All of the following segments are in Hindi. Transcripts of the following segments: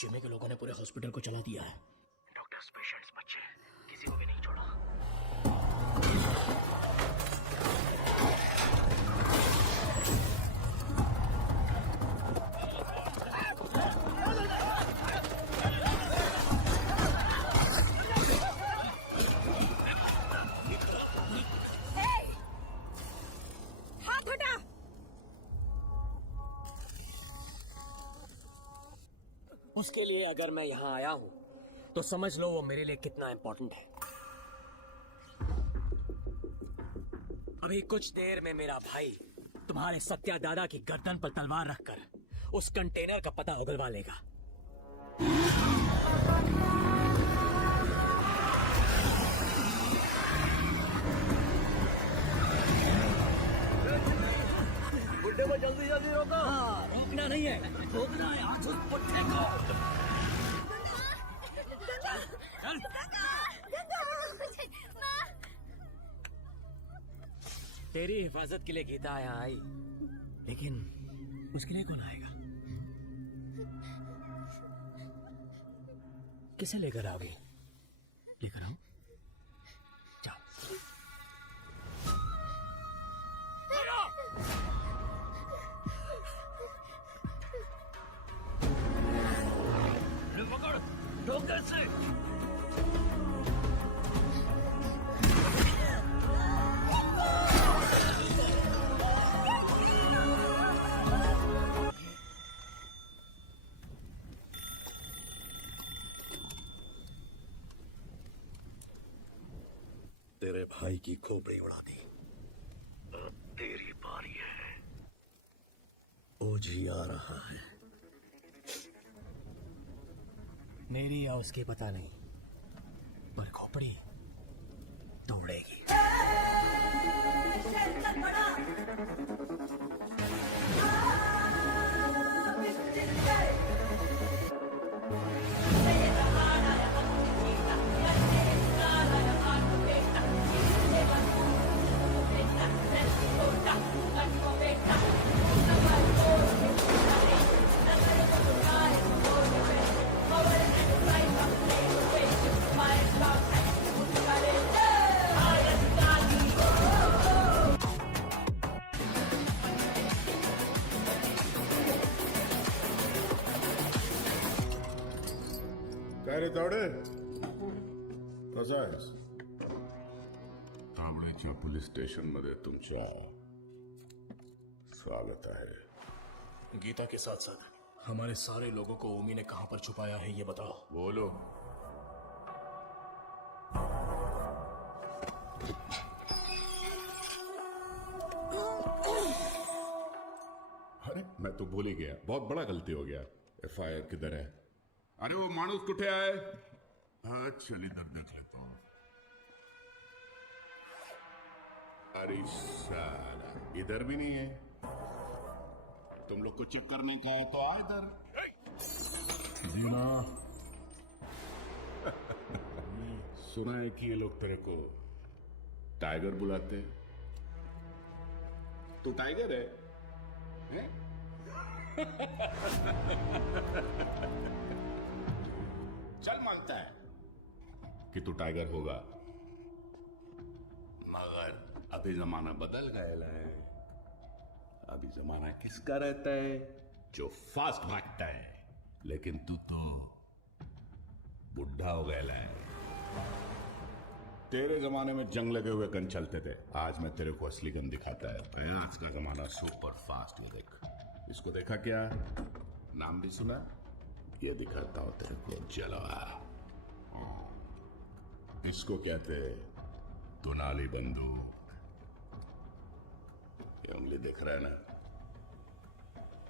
जिम्मे के लोगों ने पूरे हॉस्पिटल को चला दिया है। डॉक्टर्स, पेशेंट्स, बच्चे, किसी को भी नहीं छोड़ा। हाथ हटा। उसके लिए अगर मैं यहाँ आया हूँ तो समझ लो वो मेरे लिए कितना इंपॉर्टेंट है। अभी कुछ देर में मेरा भाई तुम्हारे सत्या दादा की गर्दन पर तलवार रखकर उस कंटेनर का पता उगलवा लेगा। बुड्ढे को जल्दी जल्दी रोको। हाँ, रोकना नहीं है, रोकना है आज उस पुट्ठे को। चल। तेरी हिफाजत के लिए गीता यहाँ आई, लेकिन उसके लिए कौन आएगा? किसे लेकर आओगे? लेकर आओ, जाओ। पकड़, ठोकर से। तेरे भाई की खोपड़ी उड़ा दी। अब तेरी बारी है। ओजी आ रहा है। मेरी या उसकी पता नहीं, पर खोपड़ी तोड़ेगी। काय रे तावडे, कसा आहेस? तांबड्याच्या पोलीस स्टेशन मध्ये तुमच्या स्वागत है। गीता के साथ साथ हमारे सारे लोगों को ओमी ने कहां पर छुपाया है ये बताओ। बोलो। अरे मैं तो भूल ही गया, बहुत बड़ा गलती हो गया। एफआईआर किधर है? अरे वो माणूस कुठे आहे? हाँ चल इधर देख लेता हूं। अरे साला इधर भी नहीं है। तुम लोग को चेक करने का है तो आ इधर। जीना, सुना है कि ये लोग तेरे को टाइगर बुलाते हैं। तू टाइगर है, हैं? चल मानता है कि तू टाइगर होगा, मगर अभी जमाना बदल गया है। अभी जमाना किसका रहता है? जो फास्ट भागता है। लेकिन तू तो बुढ़ा हो गया है। तेरे जमाने में जंग लगे हुए गन चलते थे, आज मैं तेरे को असली गन दिखाता है। आज का जमाना सुपर फास्ट है। देख इसको, देखा क्या? नाम भी सुना? ये दिखाता हूं तेरे को, जलवा। इसको कहते दुनाली बंदूक। ये उंगली देख रहा है ना?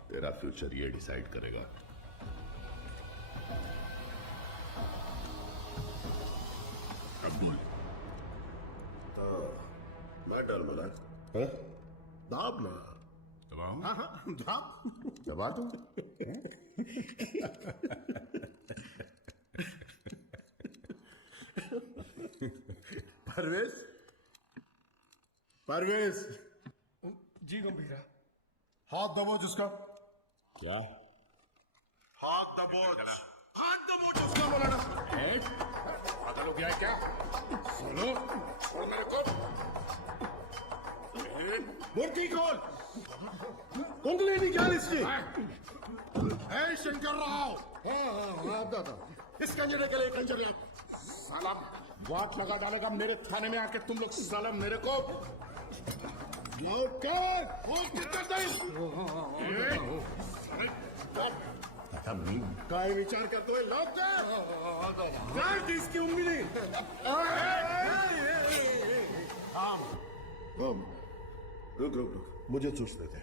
तेरा फ्यूचर ये डिसाइड करेगा। अब बोल। तो मैं डर मला दाब ना। दबाऊं? हाँ हाँ दाब। दबा दूं? परवेश, परवेश, जी गंभीरा। हाथ दबो जिसका। क्या? हाथ दबो। हाथ दो मोटो क्या बोला ना पागल हो गया है क्या सुनो और मेरे को मूर्ति खोल कुंडली निकाल इसकी है शंकर राव हाँ दादा इस कंजरे के लिए कंजर ला साला वाट लगा डालेगा मेरे थाने में आके तुम लोग साला मेरे को काय विचार करतोय लवकर इसकी उंगली रुक रुक रुक मुझे चूसने दे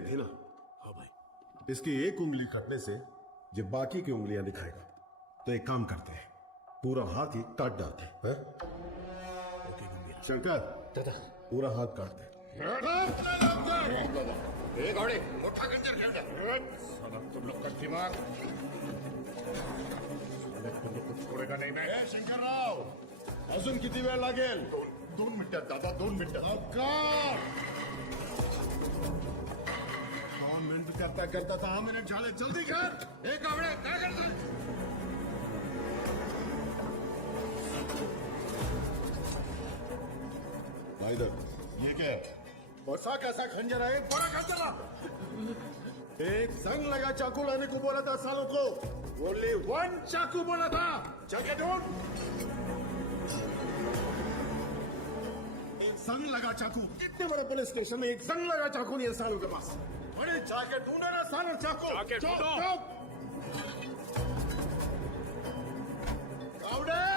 धीना हाँ भाई इसकी एक उंगली कटने से जब बाकी की उंगलियां दिखाएगा तो एक काम करते हैं पूरा हाथ ही काट डालते हैं शंकर दादा पूरा हाथ काट दे मोठा गंजर घेऊन जा साला तुम लोग का दिमाग साला तुम लोग को छोड़ेगा नहीं मैं शंकरराव अजून किती वेळ लागेल 2 मिनिटात दादा 2 मिनिटात 2 मिनिट करता करता 10 मिनिट झाले जल्दी कर एक आवडे काय करतोय इधर ये क्या है बसा कैसा खंजर है बड़ा खंजर एक संग लगा चाकू लाने को बोला था सालों को ओनली 1 चाकू बोला था जगह ढूंढ एक संग लगा चाकू इतने बड़े पुलिस स्टेशन में एक संग लगा चाकू नहीं है सालों के पास बड़े जाके ढूंढो ना सालों चाकू चुप कावड़े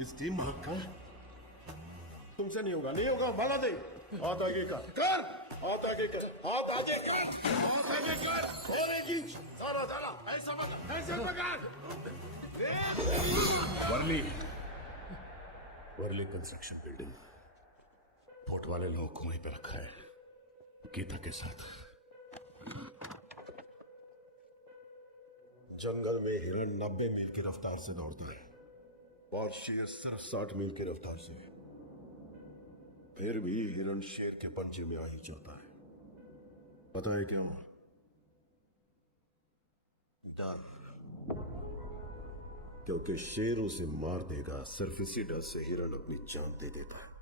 इस टीम का तुमसे नहीं होगा भगा दे हाथ आगे कर हाथ आगे कर हाथ आगे कर हाथ आगे कर और एक इंच सारा ऐसा मत ऐसे प्रकार वर्ली कंस्ट्रक्शन बिल्डिंग फोर्ट वाले लोगों को वहीं पे रखा है गीता के साथ जंगल में हिरण 90 मील की रफ्तार से दौड़ते हैं और शेर सिर्फ 60 मील की रफ्तार से फिर भी हिरण शेर के पंजे में आ ही जाता है पता है क्या हुआ डर क्योंकि शेर उसे मार देगा सिर्फ इसी डर से हिरण अपनी जान दे देता है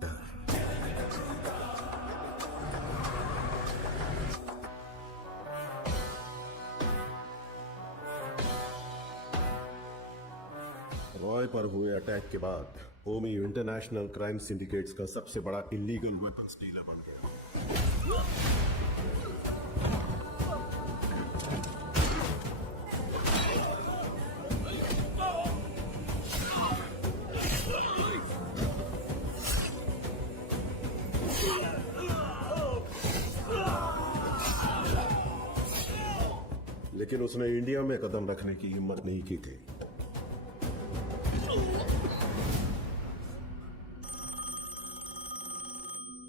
डर रॉय पर हुए अटैक के बाद ओमी इंटरनेशनल क्राइम सिंडिकेट्स का सबसे बड़ा इलीगल वेपन्स डीलर बन गया लेकिन उसने इंडिया में कदम रखने की हिम्मत नहीं की थी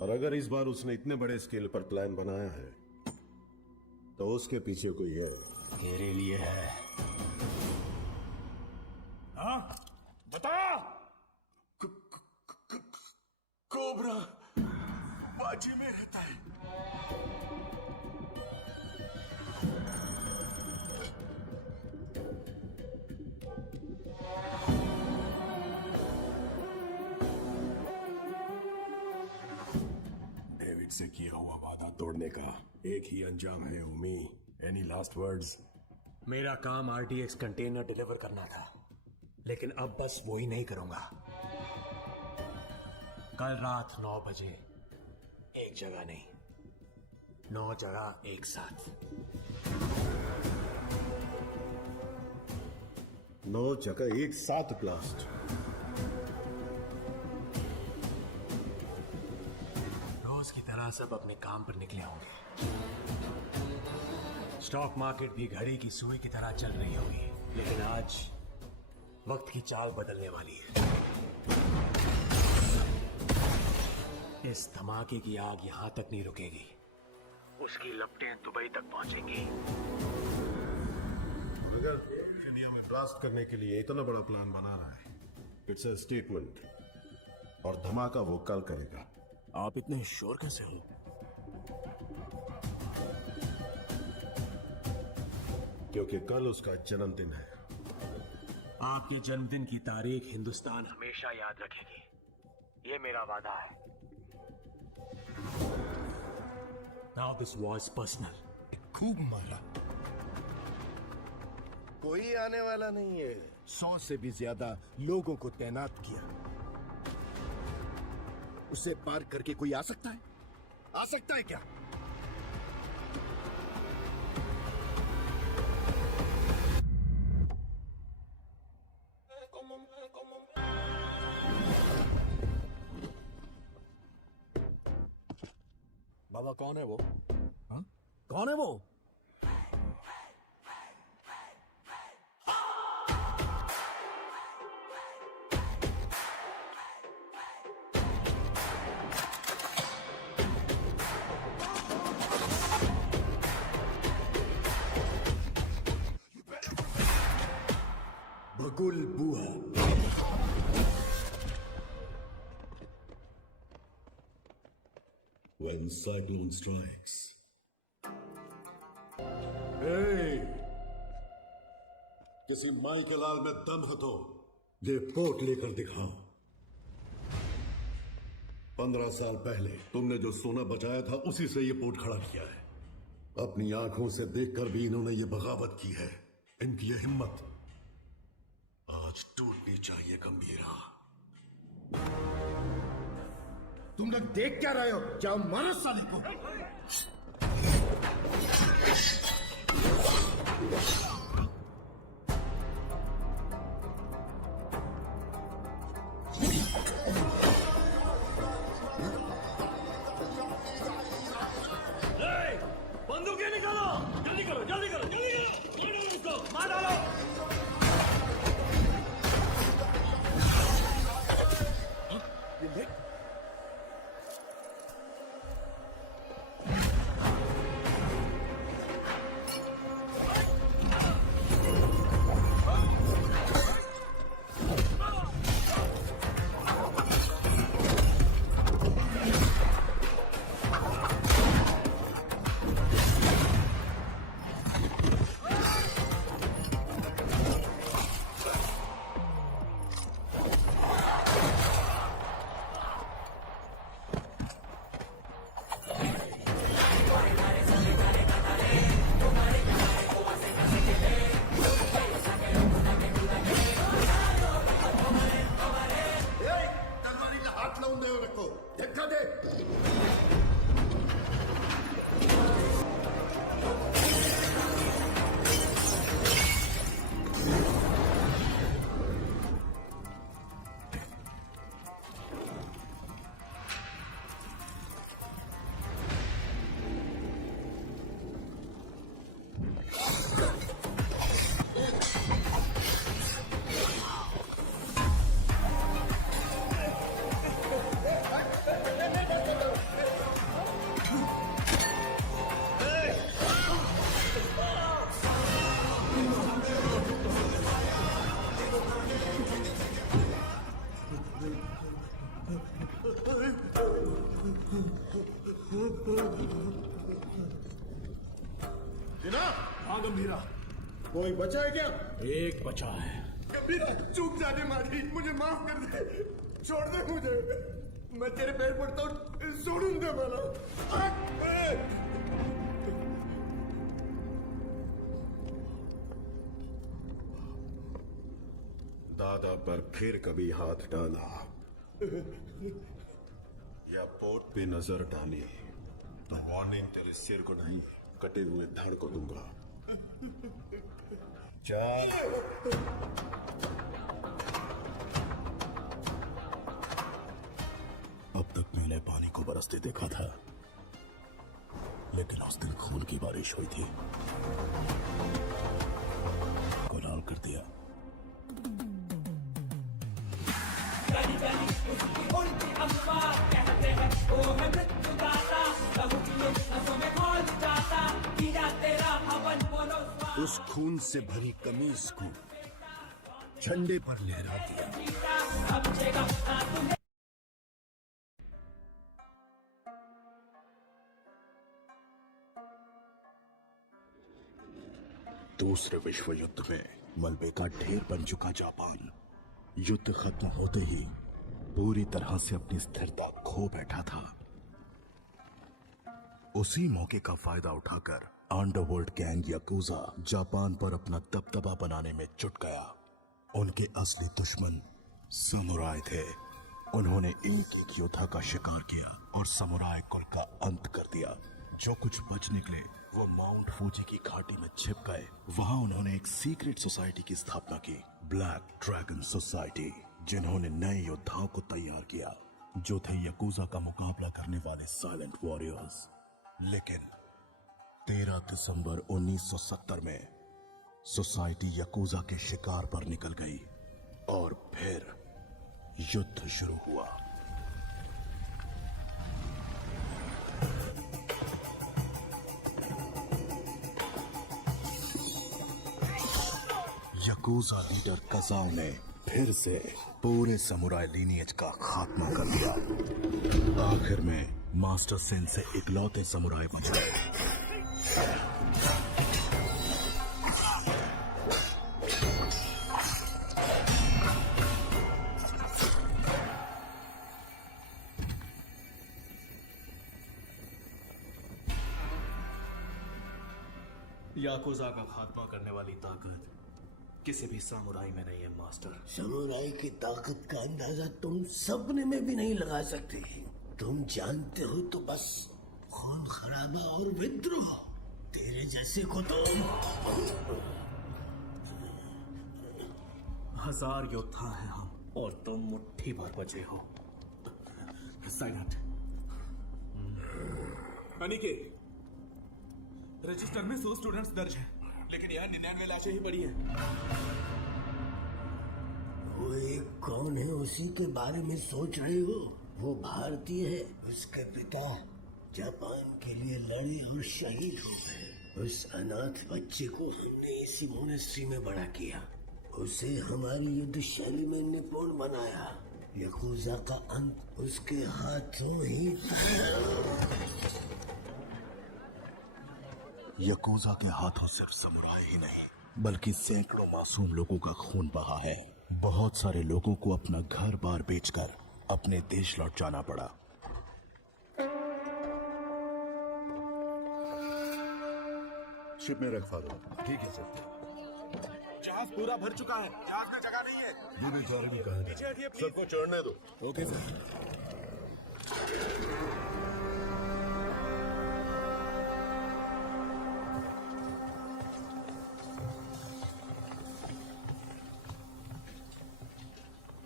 और अगर इस बार उसने इतने बड़े स्केल पर प्लान बनाया है तो उसके पीछे कोई है तेरे लिए है हाँ बता कोबरा बाजी में रहता है डेविड से किया हुआ वादा तोड़ने का एक ही अंजाम है उमी एनी लास्ट वर्ड्स मेरा काम आरटीएक्स कंटेनर डिलीवर करना था लेकिन अब बस वो ही नहीं करूंगा कल रात 9 बजे एक जगह नहीं 9 जगह एक साथ 9 जगह एक साथ ब्लास्ट रोज की तरह सब अपने काम पर निकले होंगे स्टॉक मार्केट भी घड़ी की सुई की तरह चल रही होगी लेकिन आज वक्त की चाल बदलने वाली है इस धमाके की आग यहां तक नहीं रुकेगी उसकी लपटें दुबई तक पहुंचेंगी अगर इंडिया में ब्लास्ट करने के लिए इतना बड़ा प्लान बना रहा है, इट्स अ स्टेटमेंट और धमाका वो कल करेगा। आप इतने श्योर कैसे हो? क्योंकि कल उसका जन्मदिन है। आपके जन्मदिन की तारीख हिंदुस्तान हमेशा याद रखेगी, ये मेरा वादा है। Now this was personal. खूब मारा। कोई आने वाला नहीं है। 100 से भी ज्यादा लोगों को तैनात किया। उसे पार करके कोई आ सकता है? आ सकता है क्या? बाबा कौन है वो? हाँ? कौन है वो? बगुल बुआ। When cyclone strikes. किसी माई के लाल में दम हो तो ये पोर्ट लेकर दिखाओ। 15 साल पहले तुमने जो सोना बचाया था उसी से ये पोर्ट खड़ा किया है। अपनी आंखों से देखकर भी इन्होंने ये बगावत की है। इनकी ये हिम्मत आज टूटनी चाहिए गंभीरा। तुम लोग देख क्या रहे हो? जाओ मारो साले को। बंदूकें निकालो, जल्दी करो, जल्दी करो, जल्दी करो, मार डालो उसको, मार डालो। हाँ गंभीरा, कोई बचा है क्या? एक बचा है। गंभीरा, चूक जाने मारी, मुझे माफ कर दे। छोड़ दे मुझे, मैं तेरे पैर पड़ता हूँ, छोड़ूंगा वाला। दादा पर फिर कभी हाथ डाला या पोर्ट पे नजर डाली तो वार्निंग तेरे सिर को नहीं, कटे हुए धड़ को दूंगा। चल। अब तक मैंने पानी को बरसते देखा था, लेकिन उस दिन खून की बारिश हुई थी। को लाल कर दिया। उस खून से भरी कमीज को झंडे पर लहरा दिया। दूसरे विश्व युद्ध में मलबे का ढेर बन चुका जापान युद्ध खत्म होते ही पूरी तरह से अपनी स्थिरता खो बैठा था। उसी मौके का फायदा उठाकर अंडरवर्ल्ड गैंग याकुजा जापान पर अपना दबदबा बनाने में जुट गया। उनके असली दुश्मन समुराय थे। उन्होंने एक एक योद्धा का शिकार किया और समुराय कुल का अंत कर दिया। जो कुछ बच निकले वो माउंट फूजी की घाटी में छिप गए। वहां उन्होंने एक सीक्रेट सोसाइटी की स्थापना की, ब्लैक ड्रैगन सोसाइटी, जिन्होंने नए योद्धाओं को तैयार किया जो थे याकुजा का मुकाबला करने वाले साइलेंट वॉरियर्स। लेकिन 13 दिसंबर 1970 में सोसाइटी याकुजा के शिकार पर निकल गई और फिर युद्ध शुरू हुआ। याकुजा लीडर कजाओ ने फिर से पूरे समुराय लीनियज का खात्मा कर दिया। आखिर में मास्टर सेन से इकलौते समुराय बच गए। याकुजा का खात्मा करने वाली ताकत किसी भी सामुराई में नहीं है मास्टर। समुराई की ताकत का अंदाजा तुम सपने में भी नहीं लगा सकते। तुम जानते हो तो बस खून खराबा और विद्रोह। तेरे जैसे को तो 1000 योद्धा हैं हम और तुम मुट्ठी भर बचे हो। साइलेंट। अनिकेत, रजिस्टर में 100 स्टूडेंट्स दर्ज हैं, लेकिन यहाँ 99 लाशें ही पड़ी हैं। वो एक कौन है उसी के बारे में सोच रहे हो? वो भारतीय है। उसके पिता जापान के लिए लड़े और शहीद हो गए। उस अनाथ बच्चे को हमने इसी मोनेस्ट्री में बड़ा किया। उसे हमारी युद्ध शैली में निपुण बनाया। याकुजा का अंत उसके हाथों ही याकुजा के हाथों सिर्फ समुराय ही नहीं बल्कि सैकड़ों मासूम लोगों का खून बहा है। बहुत सारे लोगों को अपना घर बार बेचकर अपने देश लौट जाना पड़ा। शिप में रख फादर। ठीक है सर। जहाज पूरा भर चुका है, जहाज में जगह नहीं है। ये बेचारे भी कहाँ गए? सबको चढ़ने दो। Okay sir.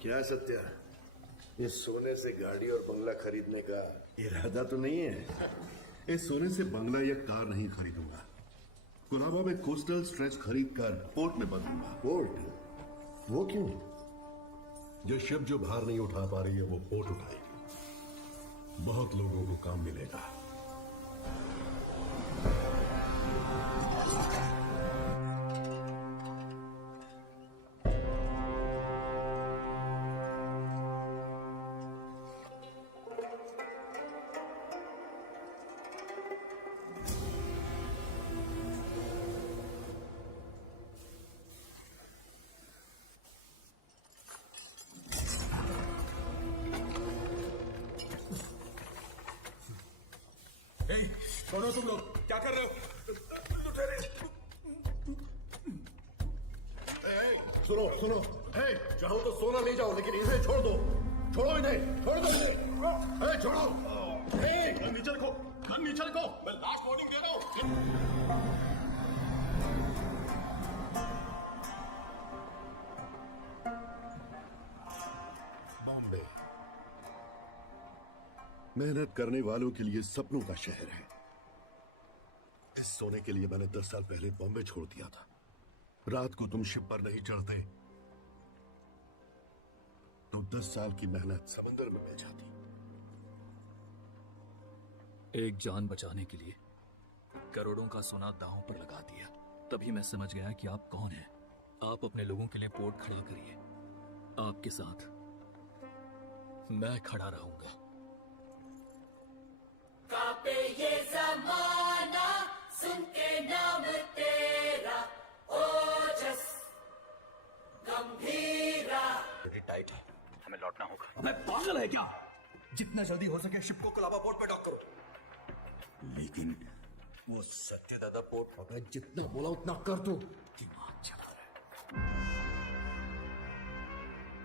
क्या सत्या, ये सोने से गाड़ी और बंगला खरीदने का इरादा तो नहीं है? इस सोने से बंगला या कार नहीं खरीदूंगा। कोलाबा में कोस्टल स्ट्रेच खरीद कर पोर्ट में बदलूंगा। पोर्ट? वो क्यों? जो शिप जो भार नहीं उठा पा रही है वो पोर्ट उठाएगी। बहुत लोगों को काम मिलेगा। कौन हो तुम लोग? क्या कर रहे हो? सुनो सुनो, चाहो तो सोना ले जाओ, लेकिन इसे छोड़ दो। छोड़ो इन्हें, छोड़ दो इन्हें। छोड़ो। गन नीचे रखो, गन नीचे रखो। मैं लास्ट वार्निंग दे रहा हूँ। बॉम्बे मेहनत करने वालों के लिए सपनों का शहर है। इस सोने के लिए मैंने 10 साल पहले बॉम्बे छोड़ दिया था। रात को तुम शिप पर नहीं चढ़ते तो 10 साल की मेहनत समंदर में बह जाती। एक जान बचाने के लिए करोड़ों का सोना दांव पर लगा दिया। तभी मैं समझ गया कि आप कौन हैं। आप अपने लोगों के लिए पोर्ट खड़ा करिए, आपके साथ मैं खड़ा रहूंगा। कापे ये जमाना सुन के नाम तेरा, ओजस गंभीरा। टाइट है, हमें लौटना होगा। अबे पागल है क्या? जितना जल्दी हो सके शिप को कोलाबा पोर्ट पे डॉक करो। लेकिन वो सत्यदादा पोर्ट, अबे जितना बोला उतना कर दो। दिमाग चला रहा है।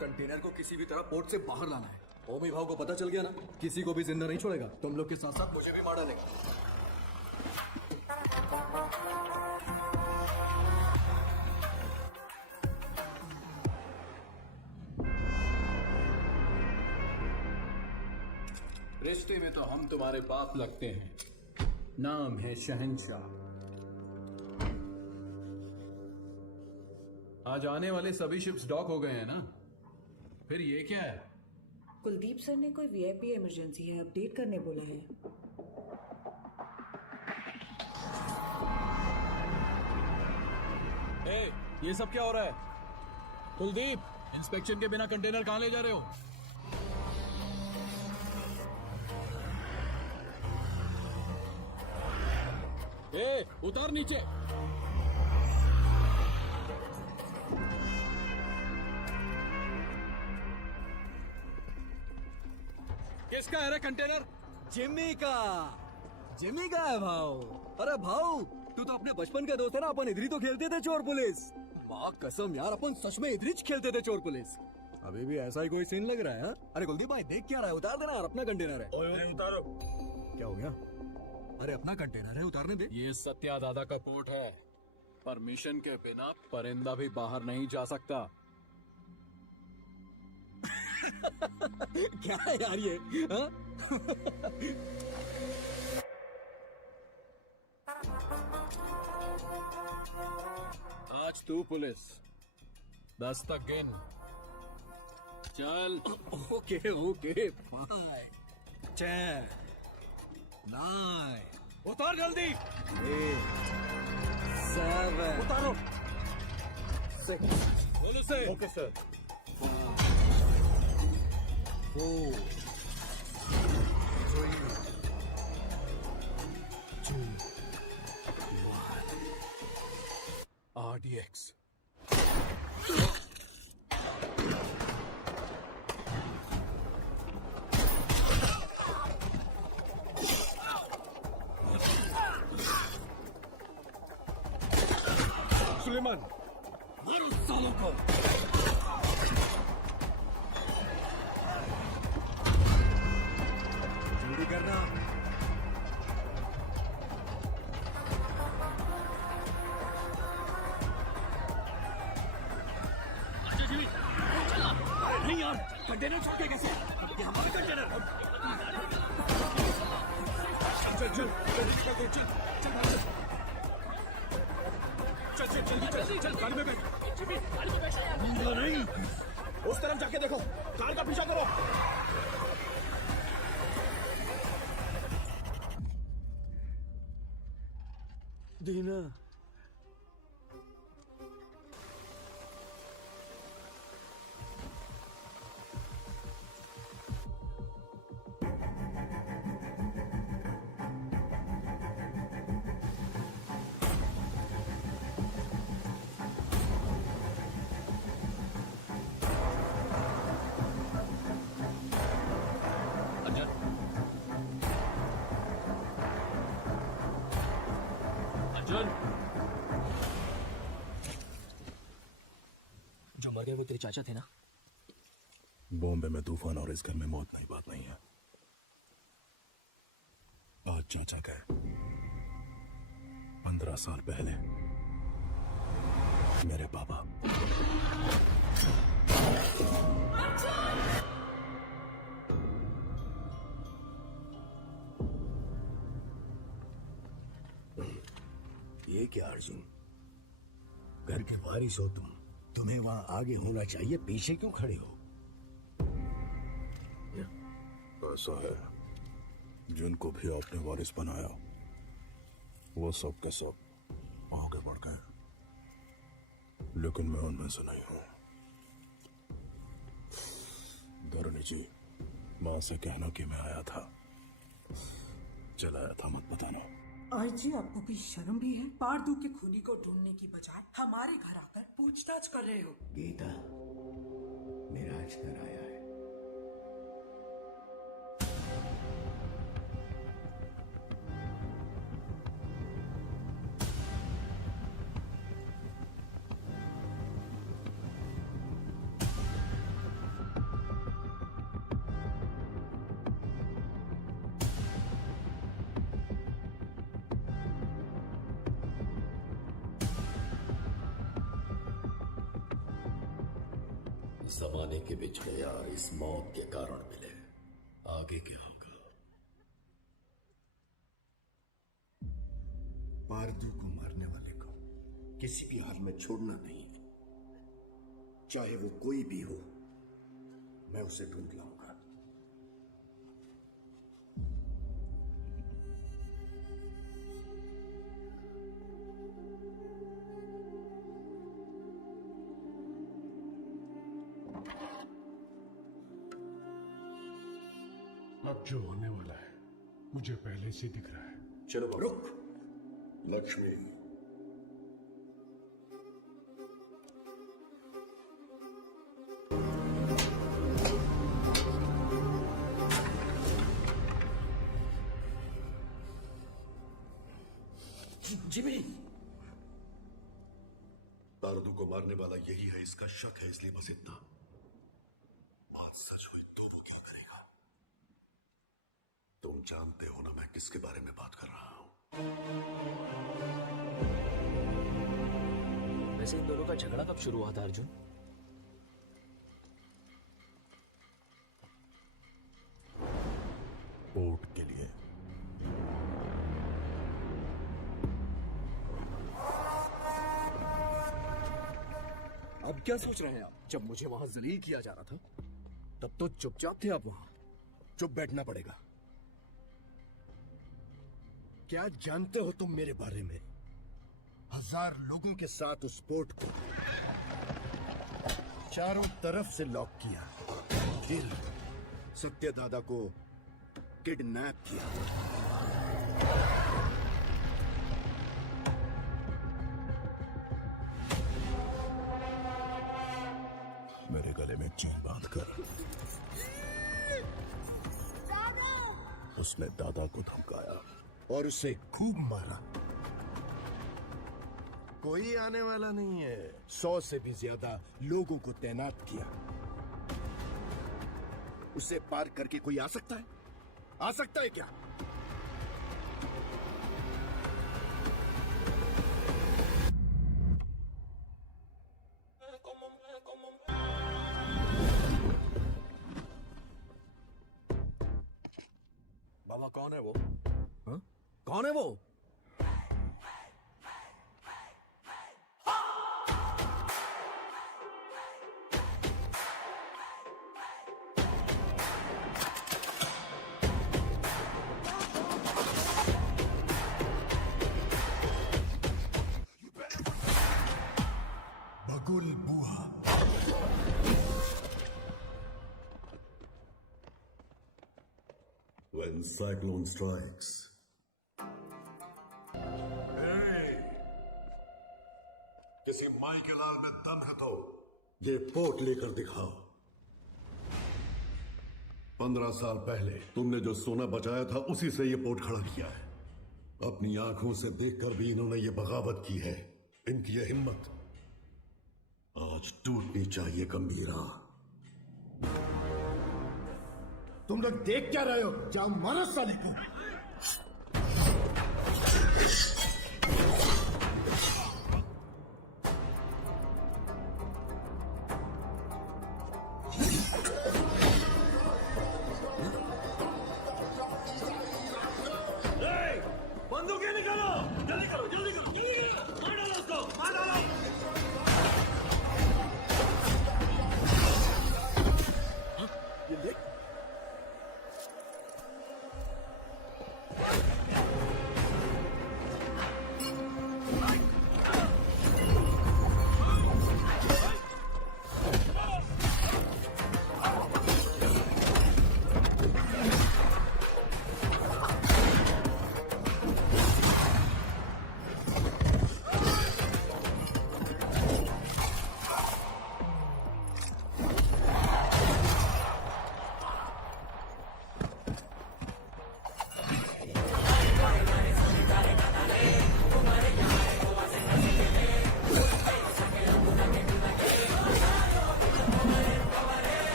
कंटेनर को किसी भी तरह पोर्ट से बाहर लाना है। ओमी भाव को पता चल गया ना, किसी को भी जिंदा नहीं छोड़ेगा। तुम लोग के साथ साथ मुझे भी मार डालेगा। रिश्ते में तो हम तुम्हारे बाप लगते हैं, नाम है शहंशाह। आज आने वाले सभी शिप्स डॉक हो गए हैं ना, फिर ये क्या है? कुलदीप सर ने कोई वीआईपी इमरजेंसी है अपडेट करने बोला है। ये सब क्या हो रहा है? कुलदीप, इंस्पेक्शन के बिना कंटेनर कहां ले जा रहे हो? उतार नीचे। किसका है रे कंटेनर? जिम्मी का है भाव। अरे भाव, तू तो अपने बचपन का दोस्त है ना। अपन इधर ही तो खेलते थे चोर पुलिस। माँ कसम यार, अपन सच में इधर ही खेलते थे चोर पुलिस। अभी भी ऐसा ही कोई सीन लग रहा है हा? अरे कुलदीप भाई देख क्या रहा है? उतार देना यार, अपना कंटेनर है। ओए उतारो। क्या हो गया? अरे अपना कंटेनर है, उतारने दे। ये सत्या दादा का पोर्ट है, परमिशन के बिना परिंदा भी बाहर नहीं जा सकता। क्या है यार ये हा? आज तू पुलिस, 10 तक गिन। चल। Okay okay fine. 10 9 उतार जल्दी। 8 7 उतारो। 6 बोलो से। Okay sir. 4 3 2 1 RDX। सुलेमान, मारो सालों को। जल्दी करना। नहीं यार, कंटेनर छोड़ के कैसे? ये हमारा कंटेनर। चल चल चल चल जल्दी चल गाड़ी में बैठ। नहीं, उस तरफ जाके देखो, कार का पीछा करो। दीना, जो मर गए वो तेरे चाचा थे ना? बॉम्बे में तूफान और इस घर में मौत नई बात नहीं है। आज चाचा गए, 15 साल पहले मेरे पापा। ये क्या अर्जुन, घर के वारिस हो तुम, तुम्हें वहां आगे होना चाहिए, पीछे क्यों खड़े हो? ऐसा है, जिनको भी आपने वारिस बनाया वो सब के सब आगे बढ़ गए। लेकिन मैं उनमें से नहीं हूं। धरणी जी, मां से कहना कि मैं आया था, चलाया था, मत बताना। आई जी, आपको भी शर्म भी है? पारदू के खूनी को ढूंढने की बजाय हमारे घर आकर पूछताछ कर रहे हो। गीता, मेरा घर आया है। जमाने के बिछड़े यार इस मौत के कारण मिले, आगे क्या होगा? पारदू को मारने वाले को किसी भी हाल में छोड़ना नहीं, चाहे वो कोई भी हो। मैं उसे ढूंढ लाऊंगा। अब जो होने वाला है मुझे पहले से दिख रहा है। चलो रुक। लक्ष्मी, जिमी, पारदू को मारने वाला यही है, इसका शक है, इसलिए बस इतना। बात सच हुई तो वो क्या करेगा? तुम जानते हो ना मैं किसके बारे में बात कर रहा हूं। वैसे इन दोनों का झगड़ा कब शुरू हुआ था अर्जुन? पोर्ट के लिए। अब क्या सोच रहे हैं आप? जब मुझे वहां जलील किया जा रहा था तब तो चुपचाप थे आप वहां। चुप बैठना पड़ेगा। क्या जानते हो तुम मेरे बारे में? 1000 लोगों के साथ उस पोर्ट को चारों तरफ से लॉक किया, फिर सत्य दादा को किडनैप किया। मेरे गले में चैन बांधकर उसने दादा को धमकाया और उसे खूब मारा। कोई आने वाला नहीं है। 100 से भी ज्यादा लोगों को तैनात किया। उसे पार करके कोई आ सकता है? आ सकता है क्या? बाबा कौन है वो? हाँ? कौन है वो? बगुल बुआ। When cyclone strikes. Hey! किसी माई के लाल में दम है तो ये पोर्ट लेकर दिखाओ। 15 साल पहले तुमने जो सोना बचाया था उसी से ये पोर्ट खड़ा किया है। अपनी आंखों से देखकर भी इन्होंने ये बगावत की है। इनकी ये हिम्मत आज टूटनी चाहिए। गंभीरा, तुम लोग देख क्या रहे हो? जाओ मारो साले को। बंदूकें निकालो, जल्दी करो, जल्दी करो, मार डालो उसको, मार डालो। ये देख,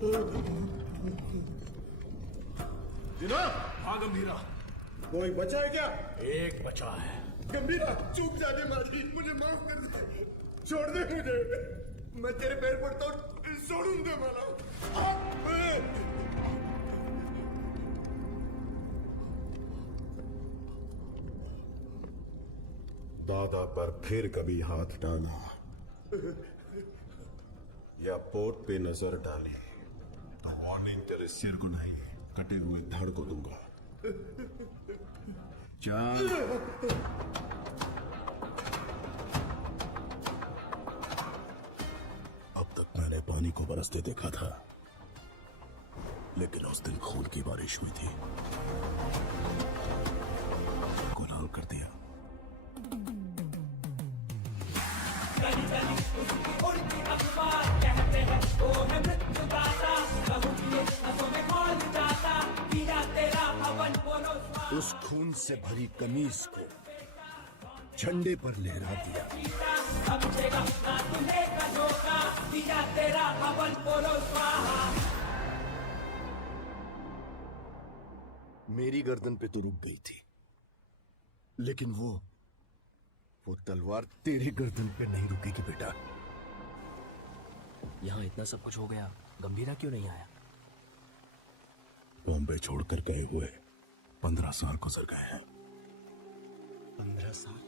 जिना, हाँ गंभीरा, कोई बचा है क्या? एक बचा है। गंभीरा, चूक जाने माजी, मुझे माफ कर दे, छोड़ दे मुझे, मैं तेरे पैर पड़ता हूँ, छोड़ूं दे मला। दादा पर फिर कभी हाथ डाला या पोर्ट पे नजर डाली तो वार्निंग तेरे सिर को नहीं, कटे हुए धड़ को दूंगा। चल। अब तक मैंने पानी को बरसते देखा था, लेकिन उस दिन खून की बारिश हुई थी, गुलाल कर दिया। गली गली उसकी उड़ती अखबार कहते हैं वो है मृत्युदाता, कहूँ कि नसों में खोल जाता, दिया तेरा हवन बोलो स्वाहा। उस खून से भरी कमीज को झंडे पर लहरा दिया। समझेगा ना तुम्हें का धोखा, दिया तेरा हवन बोलो स्वाहा। मेरी गर्दन पे तो रुक गई थी, लेकिन वो तलवार तेरी गर्दन पे नहीं रुकेगी बेटा। यहाँ इतना सब कुछ हो गया, गंभीरा क्यों नहीं आया? बॉम्बे छोड़कर गए हुए 15 साल गुजर गए हैं। 15 साल?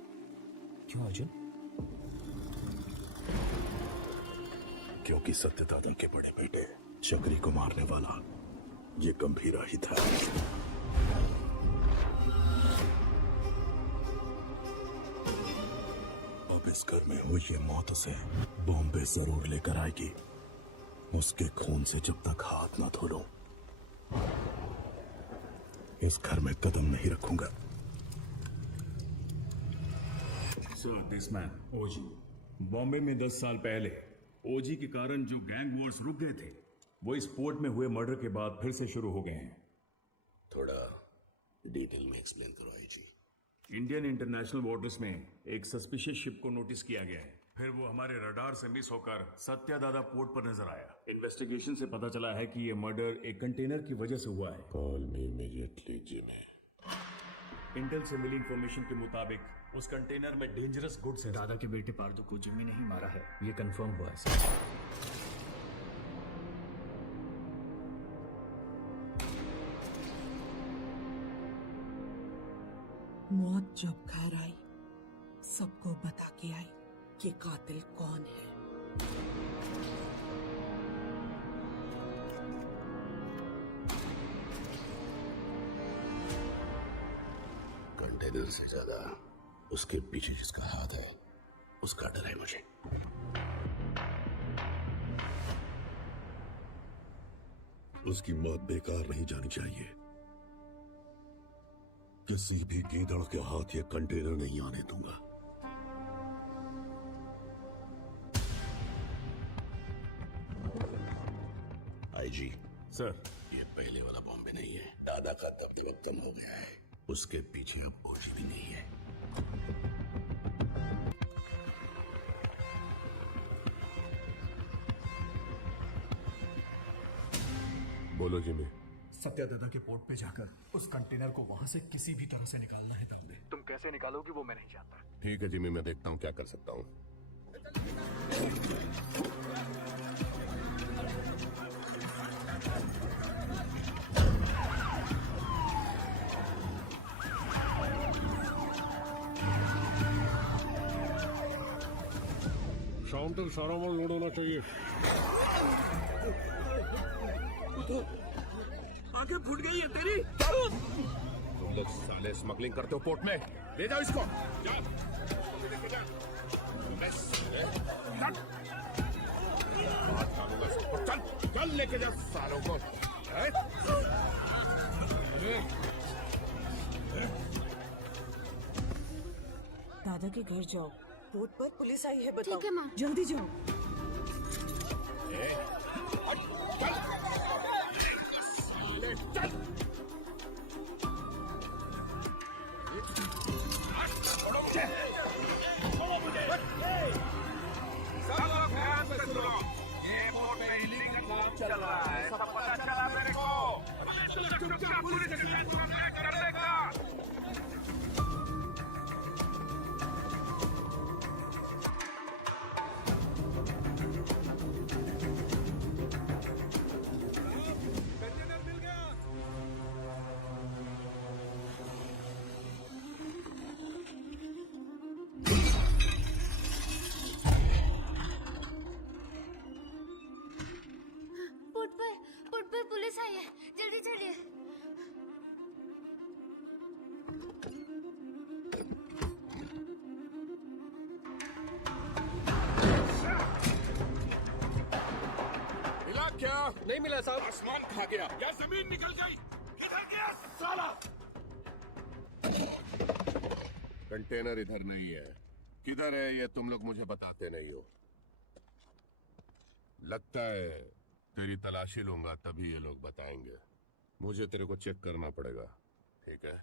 क्यों अर्जुन? क्योंकि सत्यदादा के बड़े बेटे चक्री को मारने वाला ये गंभीरा ही था। अब इस घर में हुई ये मौत उसे बॉम्बे जरूर लेकर आएगी। उसके खून से जब तक हाथ ना धो लूं, इस घर में कदम नहीं रखूंगा। सर, दिस मैन ओजी बॉम्बे में 10 साल पहले ओजी के कारण जो गैंग वॉर्स रुक गए थे, वो इस पोर्ट में हुए मर्डर के बाद फिर से शुरू हो गए हैं। थोड़ा डिटेल में एक्सप्लेन करो आईजी। इंडियन इंटरनेशनल वाटर्स में एक सस्पिशियस शिप को नोटिस किया गया है। फिर वो हमारे रडार से मिस होकर सत्यादादा पोर्ट पर नजर आया। इन्वेस्टिगेशन से पता चला है कि ये मर्डर एक कंटेनर की वजह से हुआ है। Call me immediately Jimmy. Intel से मिली इंफॉर्मेशन के मुताबिक उस कंटेनर में डेंजरस गुड्स है। दादा के बेटे पार्दू को जिम्मी ने ही मारा है, ये कंफर्म हुआ है सर। मौत जब घर आई, सबको बता के आई कि कातिल कौन है। कंटेनर से ज्यादा उसके पीछे जिसका हाथ है, उसका डर है मुझे। उसकी मौत बेकार नहीं जानी चाहिए। किसी भी गीदड़ के हाथ ये कंटेनर नहीं आने दूंगा। आईजी सर, ये पहले वाला बॉम्बे नहीं है। दादा का दबदबा कम हो गया है। उसके पीछे अब ओजी भी नहीं है। बोलो जिमी। सत्यादादा के पोर्ट पे जाकर उस कंटेनर को वहां से किसी भी तरह से निकालना है तुमने। तुम कैसे निकालोगे वो मैं नहीं जानता। ठीक है जिमी, मैं देखता हूँ क्या कर सकता हूँ। शाम तक सारा माल लोड होना चाहिए। आंखें फूट गई है तेरी। तुम लोग साले स्मगलिंग करते हो पोर्ट में। ले जाओ इसको। जा। चल चल लेके जा सालों को। दादा के घर जाओ, पोर्ट पर पुलिस आई है, बताओ। ठीक है माँ। जल्दी जाओ। ये पोर्ट में इलीगल काम चल रहा है। सब पता चला मेरे को। करने का पुट पर पुलिस आई है, जल्दी चलिए। मिला क्या? नहीं मिला साहब। आसमान खा गया या जमीन निकल गई? इधर गया साला। कंटेनर इधर नहीं है। किधर है ये तुम लोग मुझे बताते नहीं हो। लगता है तेरी तलाशी लूंगा तभी ये लोग बताएंगे। मुझे तेरे को चेक करना पड़ेगा, ठीक है?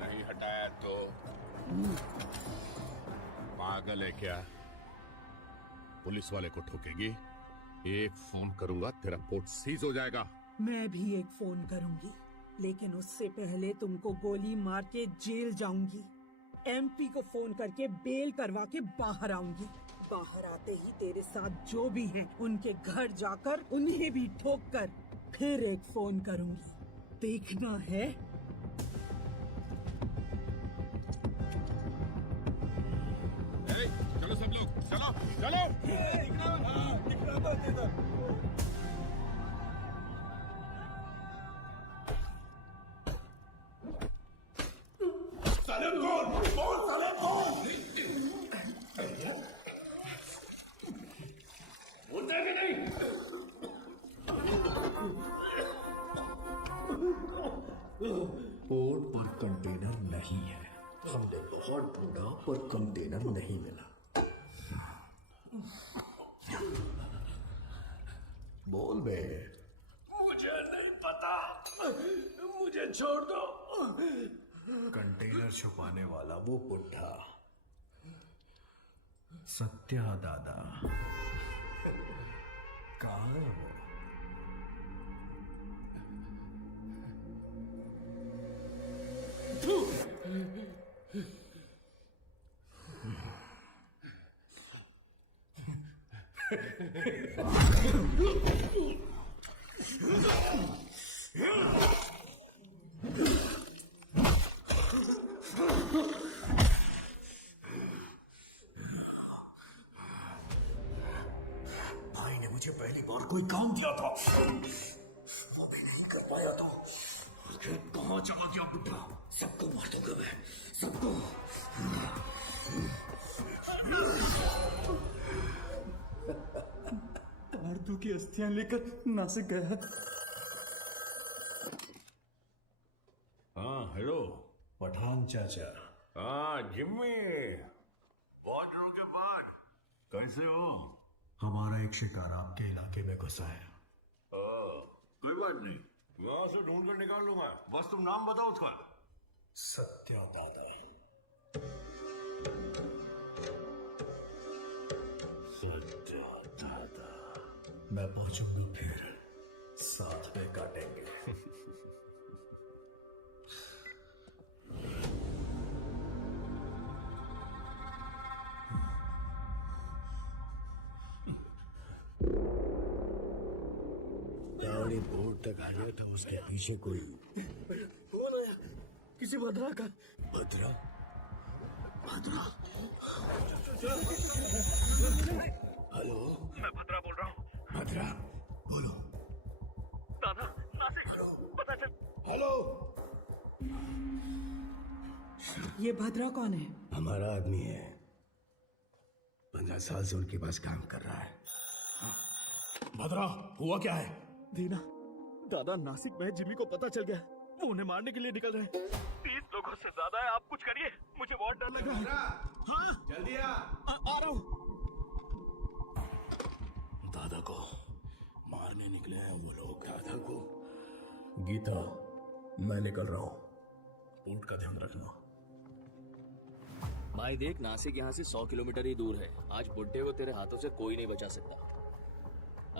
नहीं हटाया तो पागल है क्या? पुलिस वाले को ठोकेगी? एक फोन करूंगा तेरा पोर्ट सीज हो जाएगा। मैं भी एक फोन करूंगी, लेकिन उससे पहले तुमको गोली मार के जेल जाऊंगी। एमपी को फोन करके बेल करवा के बाहर आऊंगी। बाहर आते ही तेरे साथ जो भी हैं, उनके घर जाकर उन्हें भी ठोक कर फिर एक फोन करूंगी। देखना है। चलो सब लोग, चलो चलो। साले कौन? साले कौन? बोलते हैं कि नहीं? पोर्ट पर कंटेनर नहीं है। हमने बहुत ढूंढा पर कंटेनर नहीं मिला। बोल बे। मुझे नहीं पता, मुझे छोड़ दो। कंटेनर छुपाने वाला वो बुढ़ा सत्या दादा कहाँ है वो? भाई ने मुझे पहली बार कोई काम दिया था, वो भी नहीं कर पाया था। कहाँ चला गया बुढ़ा? सबको मार दूंगा मैं, सबको। पार्दू की अस्थियां लेकर नासिक गया। हाँ हेलो पठान चाचा। हाँ जिम्मी, बहुत दिनों के बाद कैसे हो? हमारा एक शिकार आपके इलाके में घुसा है। कोई बात नहीं, यहाँ से ढूंढ कर निकाल लूंगा। बस तुम नाम बताओ उसका। सत्या दादा। सत्या दादा। मैं पहुंचूंगा फिर साथ में काटेंगे। गाड़ी बोर्ड तक आ गया था, उसके पीछे कोई कौन आया? किसी भद्रा का? भद्रा? भद्रा? हेलो, मैं भद्रा बोल रहा हूँ। भद्रा बोलो। दादा, नासिक, पता चल। हेलो, ये भद्रा कौन है? हमारा आदमी है, 15 साल से उनके पास काम कर रहा है। भद्रा, हुआ क्या है? दीना, दादा नासिक में जिमी को पता चल गया, वो उन्हें मारने के लिए निकल रहे हैं। 30 लोगों से ज्यादा है, आप कुछ करिए, मुझे बहुत डर लग रहा है। हाँ जल्दी आ रहा हूँ। दादा को मारने निकले हैं वो लोग। दादा को गीता, मैं निकल रहा हूँ, पोर्ट का ध्यान रखना। भाई देख, नासिक यहाँ से 100 किलोमीटर ही दूर है। आज बुड्ढे को तेरे हाथों से कोई नहीं बचा सकता।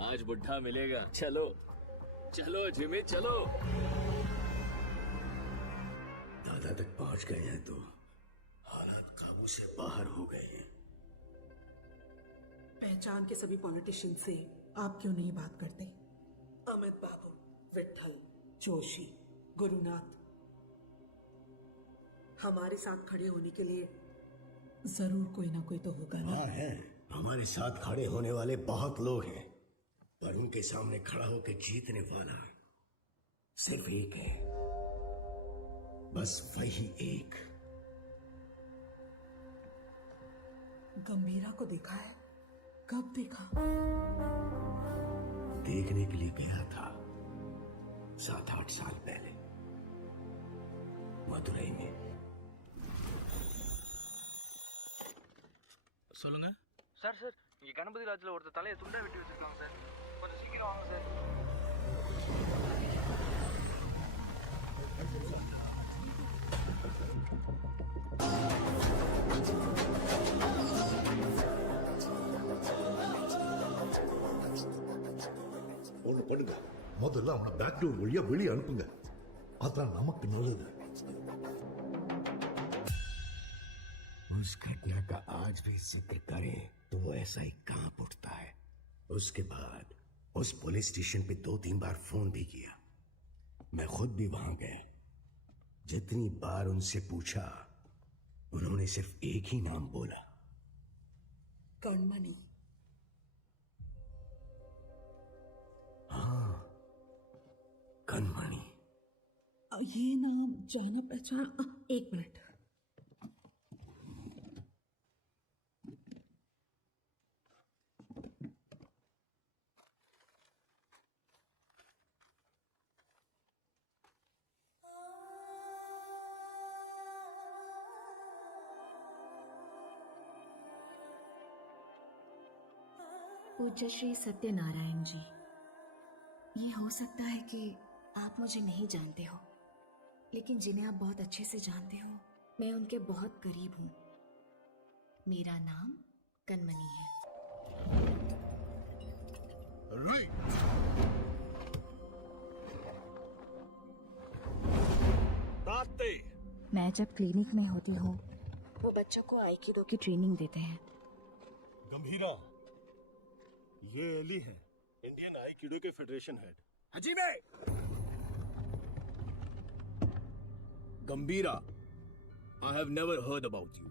आज बुड्ढा मिलेगा। चलो चलो जिमी चलो। दादा तक पहुंच गए हैं तो हालात काबू से बाहर हो गए हैं। पहचान के सभी पॉलिटिशियन से आप क्यों नहीं बात करते? अमित बाबू, विट्ठल, जोशी, गुरुनाथ, हमारे साथ खड़े होने के लिए जरूर कोई ना कोई तो होगा ना? हाँ है, हमारे साथ खड़े होने वाले बहुत लोग हैं, पर उनके सामने खड़ा होकर जीतने वाला सिर्फ एक है, बस वही एक। गंभीरा को देखा है? कब देखा? देखने के लिए गया था 7-8 साल पहले मदुरई में। சொல்லுங்க சார் சார் இங்க கணபதி லாட்ஜ்ல ஒருத்தர் தலையை துண்டா வெட்டி வச்சிருக்காங்க சார், கொஞ்சம் சீக்கிரம் வாங்க சார். ஒண்ணு பண்ணுங்க, முதல்ல அவனை பேக் டோர் வழியா வெளியே அனுப்புங்க, அதான் நமக்கு நல்லது। उस घटना का आज भी जिक्र करें तो वो ऐसा ही कांप उठता है। उसके बाद उस पुलिस स्टेशन पे 2-3 बार फोन भी किया, मैं खुद भी वहां गया। जितनी बार उनसे पूछा, उन्होंने सिर्फ एक ही नाम बोला, कणमणि। हाँ, कणमणि। ये नाम जाना पहचाना। एक मिनट। पूज्य श्री सत्यनारायण जी, ये हो सकता है कि आप मुझे नहीं जानते हो, लेकिन जिन्हें आप बहुत अच्छे से जानते हो, मैं उनके बहुत करीब हूँ। मेरा नाम कणमणि है। मैं जब क्लिनिक में होती हूँ, वो बच्चों को आइकिडो की ट्रेनिंग देते हैं। गंभीरा, ये एली है, इंडियन आइकिडो के फेडरेशन हेड। हजीमे! Gambhira, I have never heard about you.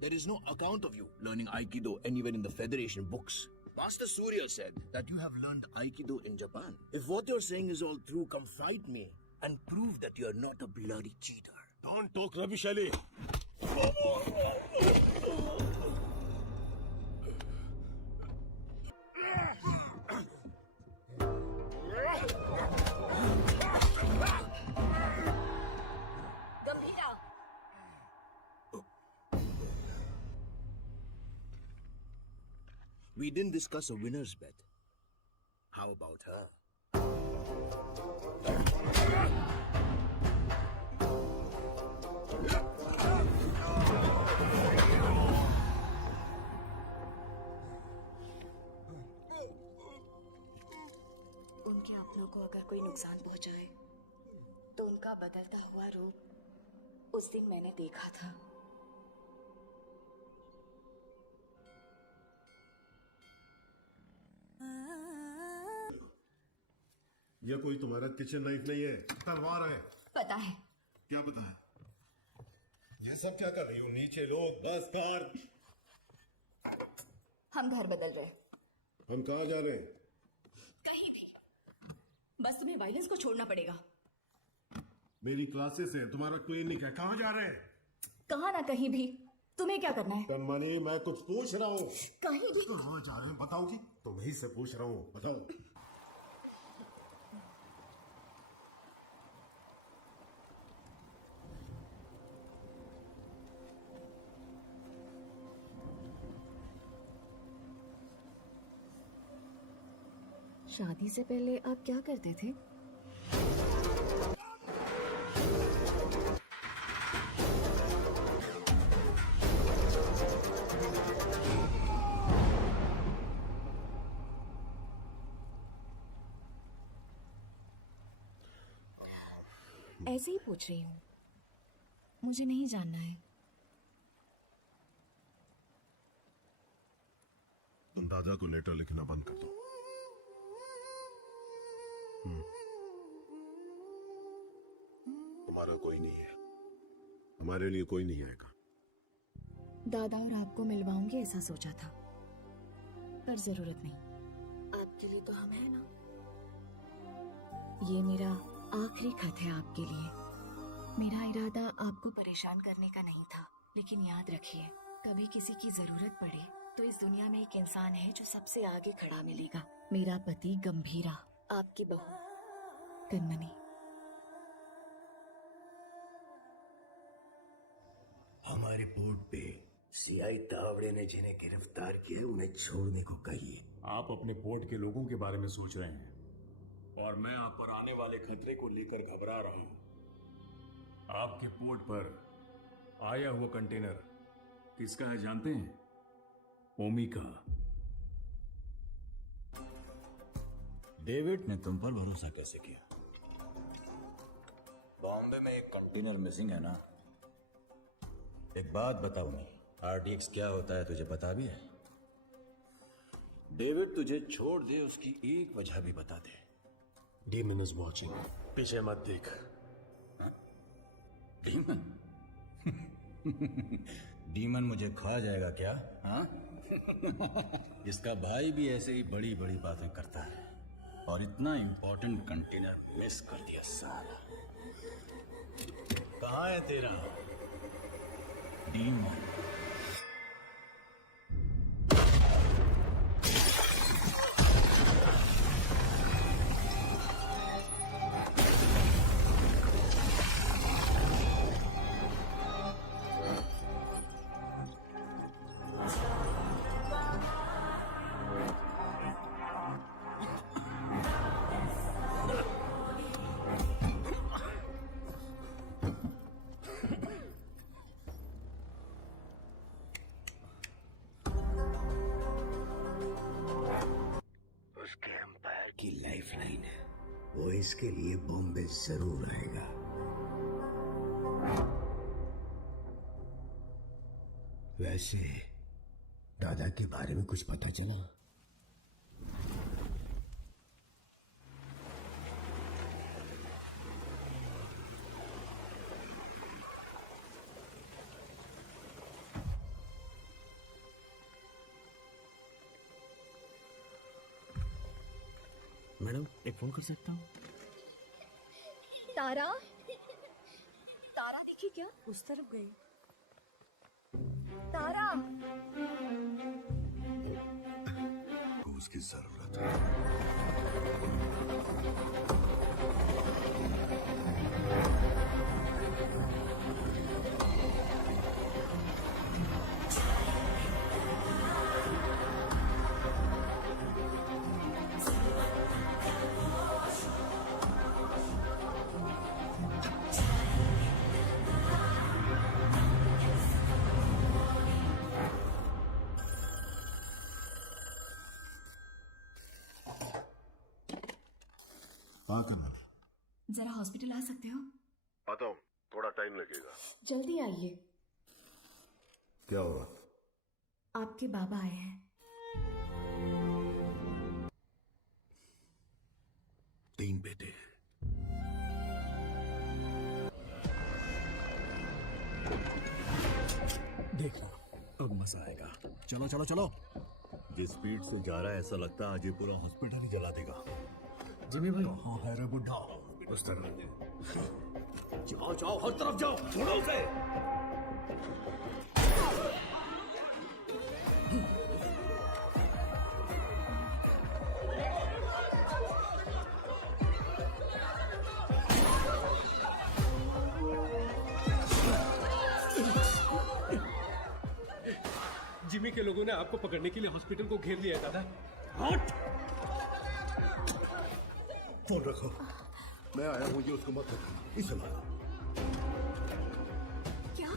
There is no account of you learning Aikido anywhere in the Federation books. Master Surya said that you have learned Aikido in Japan. If what you're saying is all true, come fight me and prove that you're not a bloody cheater. Don't talk rubbish, Ali. Gambhira, We didn't discuss a winner's bet. How about her? उनके अपनों को अगर कोई नुकसान पहुंचाए तो उनका बदलता हुआ रूप उस दिन मैंने देखा था। ये कोई तुम्हारा किचन नाइफ नहीं है, तलवार है। पता है। क्या पता है? ये सब क्या कर रही हो? नीचे लोग, बस कर। हम घर बदल रहे हैं। हम कहाँ जा रहे हैं? कहीं भी, बस तुम्हें वायलेंस को छोड़ना पड़ेगा। मेरी क्लासेस है, तुम्हारा क्लिनिक है, कहाँ जा रहे हैं? कहाँ ना कहीं भी। तुम्हें क्या करना है? कणमणि, मैं कुछ पूछ रहा हूँ। कहीं भी। कहाँ जा रहे हैं बताओगी? तुम्हीं से पूछ रहा हूँ, बताओ। शादी से पहले आप क्या करते थे? ऐसे ही पूछ रही हूँ, मुझे नहीं जानना है। तुम दादा को लेटर लिखना बंद कर दो। तुम्हारा कोई नहीं है, हमारे लिए कोई नहीं आएगा। दादा और आपको मिलवाऊंगी ऐसा सोचा था, पर जरूरत नहीं। आपके लिए तो हम हैं ना। ये मेरा आखिरी खत है आपके लिए। मेरा इरादा आपको परेशान करने का नहीं था, लेकिन याद रखिए, कभी किसी की जरूरत पड़े तो इस दुनिया में एक इंसान है जो सबसे आगे खड़ा मिलेगा। मेरा पति गंभीरा, आपकी बहू कनमनी। हमारे पोर्ट पे सीआई तावड़े ने जिन्हें गिरफ्तार किया है, उन्हें छोड़ने को कहिए। आप अपने पोर्ट के लोगों के बारे में सोच रहे हैं और मैं आप पर आने वाले खतरे को लेकर घबरा रहा हूं। आपके पोर्ट पर आया हुआ कंटेनर किसका है जानते हैं? ओमी का। डेविड ने तुम पर भरोसा कैसे किया? बॉम्बे में एक कंटेनर मिसिंग है ना? एक बात बताओ, नहीं आरडीएक्स क्या होता है तुझे पता भी है? डेविड तुझे छोड़ दे उसकी एक वजह भी बता दे। Demon is watching. पीछे मत देख। डीमन? डीमन मुझे खा जाएगा क्या? हाँ? इसका भाई भी ऐसे ही बड़ी बड़ी बातें करता है और इतना इंपॉर्टेंट कंटेनर मिस कर दिया साला। कहाँ है तेरा डीमन? उसके एम्पायर की लाइफलाइन है, वो इसके लिए बॉम्बे जरूर आएगा। वैसे दादा के बारे में कुछ पता चला? मैडम एक फोन कर सकता हूँ? तारा, तारा देखी क्या? उस तरफ गई। तारा, उसकी जरूरत है। हाँ कमल, जरा हॉस्पिटल आ सकते हो? आता हूँ, थोड़ा टाइम लगेगा। जल्दी आइए। क्या हुआ? आपके बाबा आए हैं। 3 बेटे। देखो अब मजा आएगा। चलो चलो चलो। जिस स्पीड से जा रहा है ऐसा लगता है आज ये पूरा हॉस्पिटल ही जला देगा। जिमी भाई, हाँ है रे बुढ़ा, उस तरफ जाओ जाओ, हर तरफ जाओ, छोड़ो उसे। जिमी के लोगों ने आपको पकड़ने के लिए हॉस्पिटल को घेर लिया दादा। हट! फोन रखो। मैं आया हूं, ये उसको मत बताना। इसे मारो। क्या?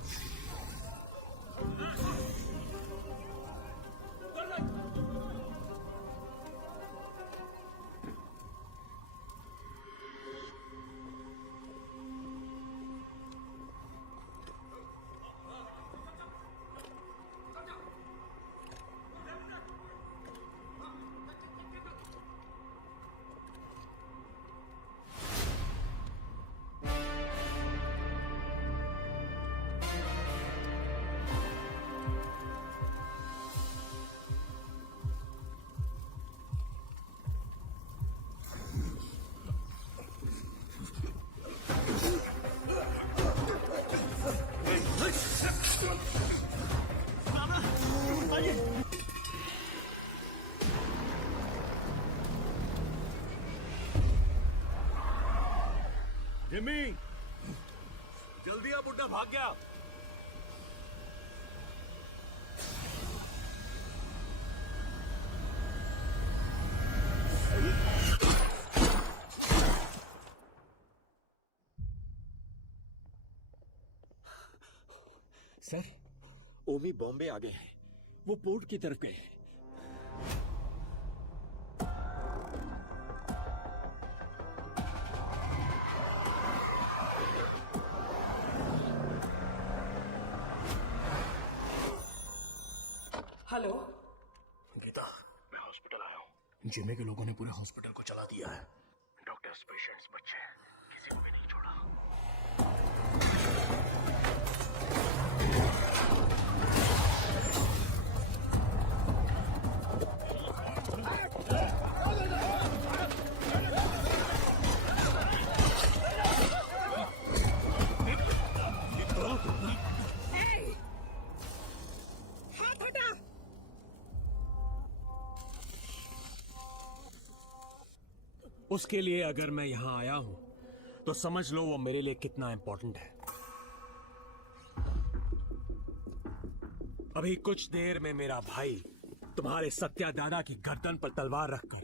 जिमी, जल्दी आ, बुड्ढा भाग गया। सर, ओमी बॉम्बे आ गए हैं। वो पोर्ट की तरफ गए हैं। हेलो गीता, मैं हॉस्पिटल आया हूँ। जिम्मे के लोगों ने पूरे हॉस्पिटल को चला दिया है। डॉक्टर्स, पेशेंट्स, बच्चे, किसी को भी नहीं छोड़ा। उसके लिए अगर मैं यहां आया हूं तो समझ लो वो मेरे लिए कितना इंपॉर्टेंट है। अभी कुछ देर में मेरा भाई तुम्हारे सत्या दादा की गर्दन पर तलवार रखकर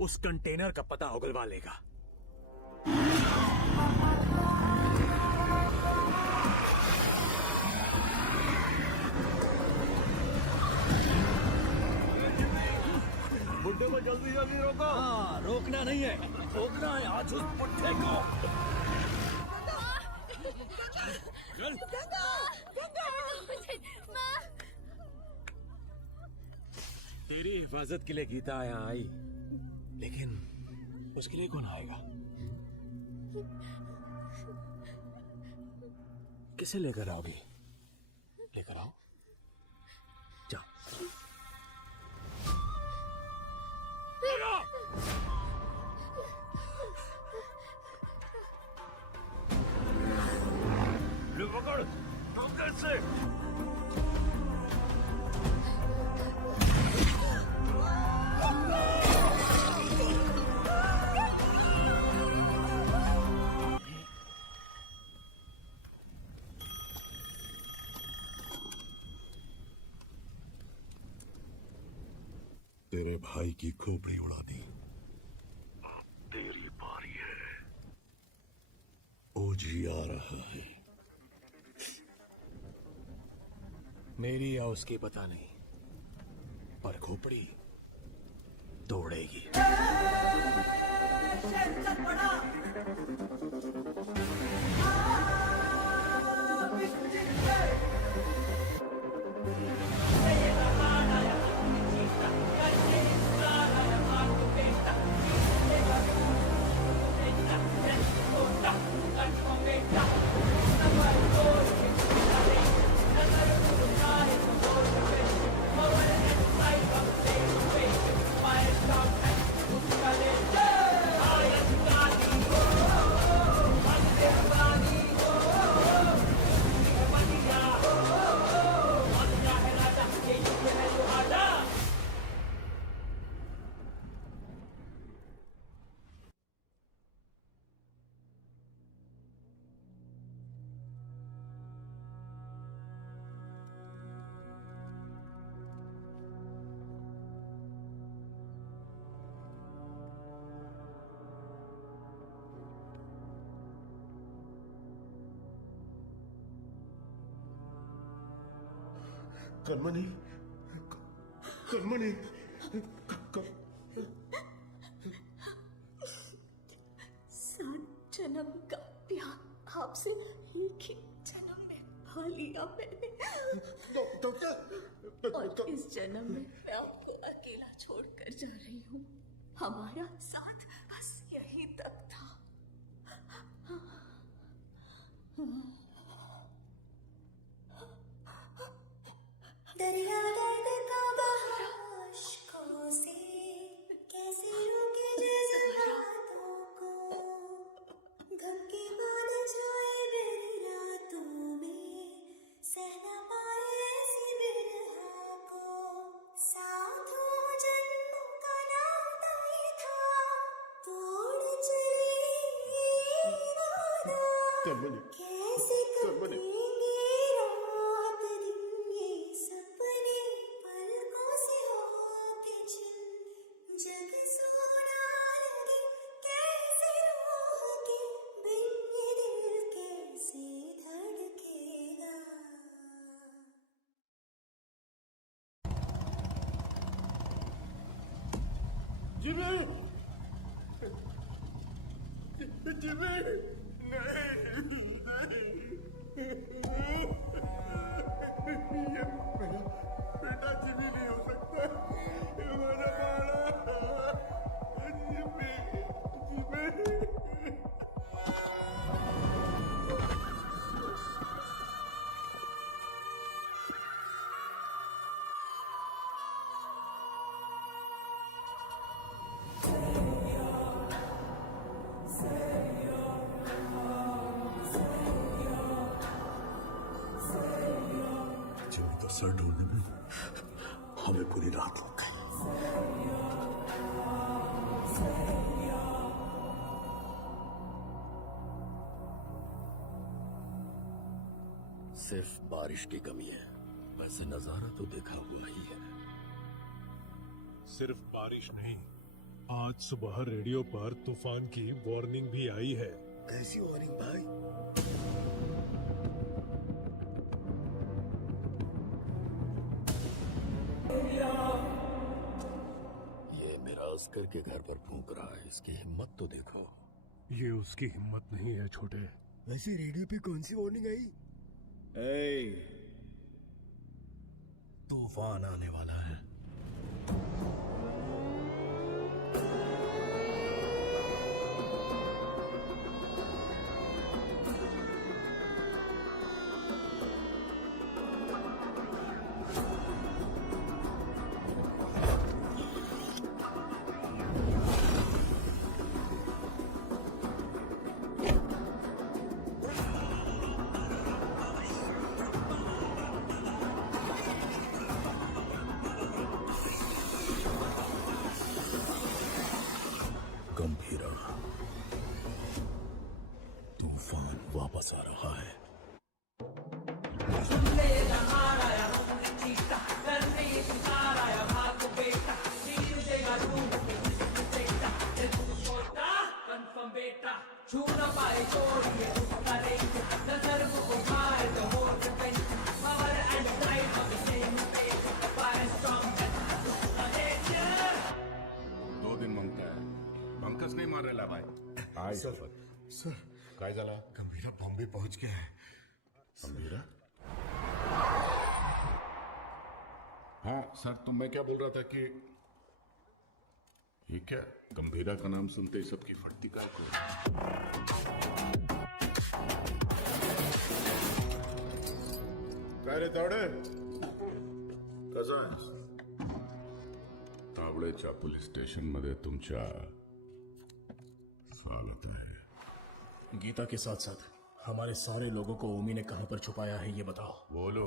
उस कंटेनर का पता उगलवा लेगा। बुड्ढे को जल्दी जल्दी रोको। हाँ, रोकना नहीं है, रोकना है आज उस बुड्ढे को। तेरी हिफाजत के लिए गीता यहाँ आई, लेकिन उसके लिए कौन आएगा? किसे लेकर आओगी? लेकर आओ, जाओ। ले पकड़, तुम कैसे? तेरे भाई की खोपड़ी उड़ा दी। तेरी बारी है। ओजी आ रहा है। मेरी या उसकी पता नहीं, पर खोपड़ी तोड़ेगी। कलमनी कलमनी सात जन्म का प्यार आपसे एक ही जन्म में पा लिया मैंने। और इस जन्म में मैं आपको अकेला छोड़कर जा रही हूँ। हमारा साथ बस यहीं तक था। दरिया दर्द का बहाशकों से कैसे रोके जज्बातों को, गम की बात जाए मेरी रातों में, सह न पाए ऐसी बिरहा को। साधु जन्मों का नाता ये था, तोड़ चली वादा। कैसे कटेंगे रात दिन ये सपने पलकों से होते छिन, जग सोना लगे कैसे रूह के बिन ये दिल कैसे धड़केगा। जिमी जिमी नहीं ये मेरा बेटा जिमी नहीं हो सकता, ये मेरा बाला जिमी जिमी। जिमी का सर ढूंढने में हमें पूरी रात लग गई। सिर्फ बारिश की कमी है, वैसे नजारा तो देखा हुआ ही है। सिर्फ बारिश नहीं, आज सुबह रेडियो पर तूफान की वार्निंग भी आई है। कैसी वार्निंग भाई? ये मेरा अस्कर के घर पर फूंक रहा है, इसकी हिम्मत तो देखो। ये उसकी हिम्मत नहीं है छोटे। वैसे रेडियो पे कौन सी वार्निंग आई? तूफान आने वाला है। गंभीरा, तूफान वापस आ रहा है। छू न पाए छोड़िए उसका रेंज, नजर को मार तो हो power and drive of the same page, fire strong danger. 2 दिन मांगता है, पंकज नहीं मार रहा भाई। हाय सर काय झाला? गंभीरा बॉम्बे पहुंच गया है। गंभीरा? हाँ सर, तो मैं क्या बोल रहा था कि ये क्या, गंभीरा का नाम सुनते ही सबकी फटती काय को। काय रे तावडे? कसा आहेस? तावडेच्या पोलीस स्टेशन मध्ये तुमच्या स्वागत है। गीता के साथ साथ हमारे सारे लोगों को ओमी ने कहां पर छुपाया है ये बताओ। बोलो।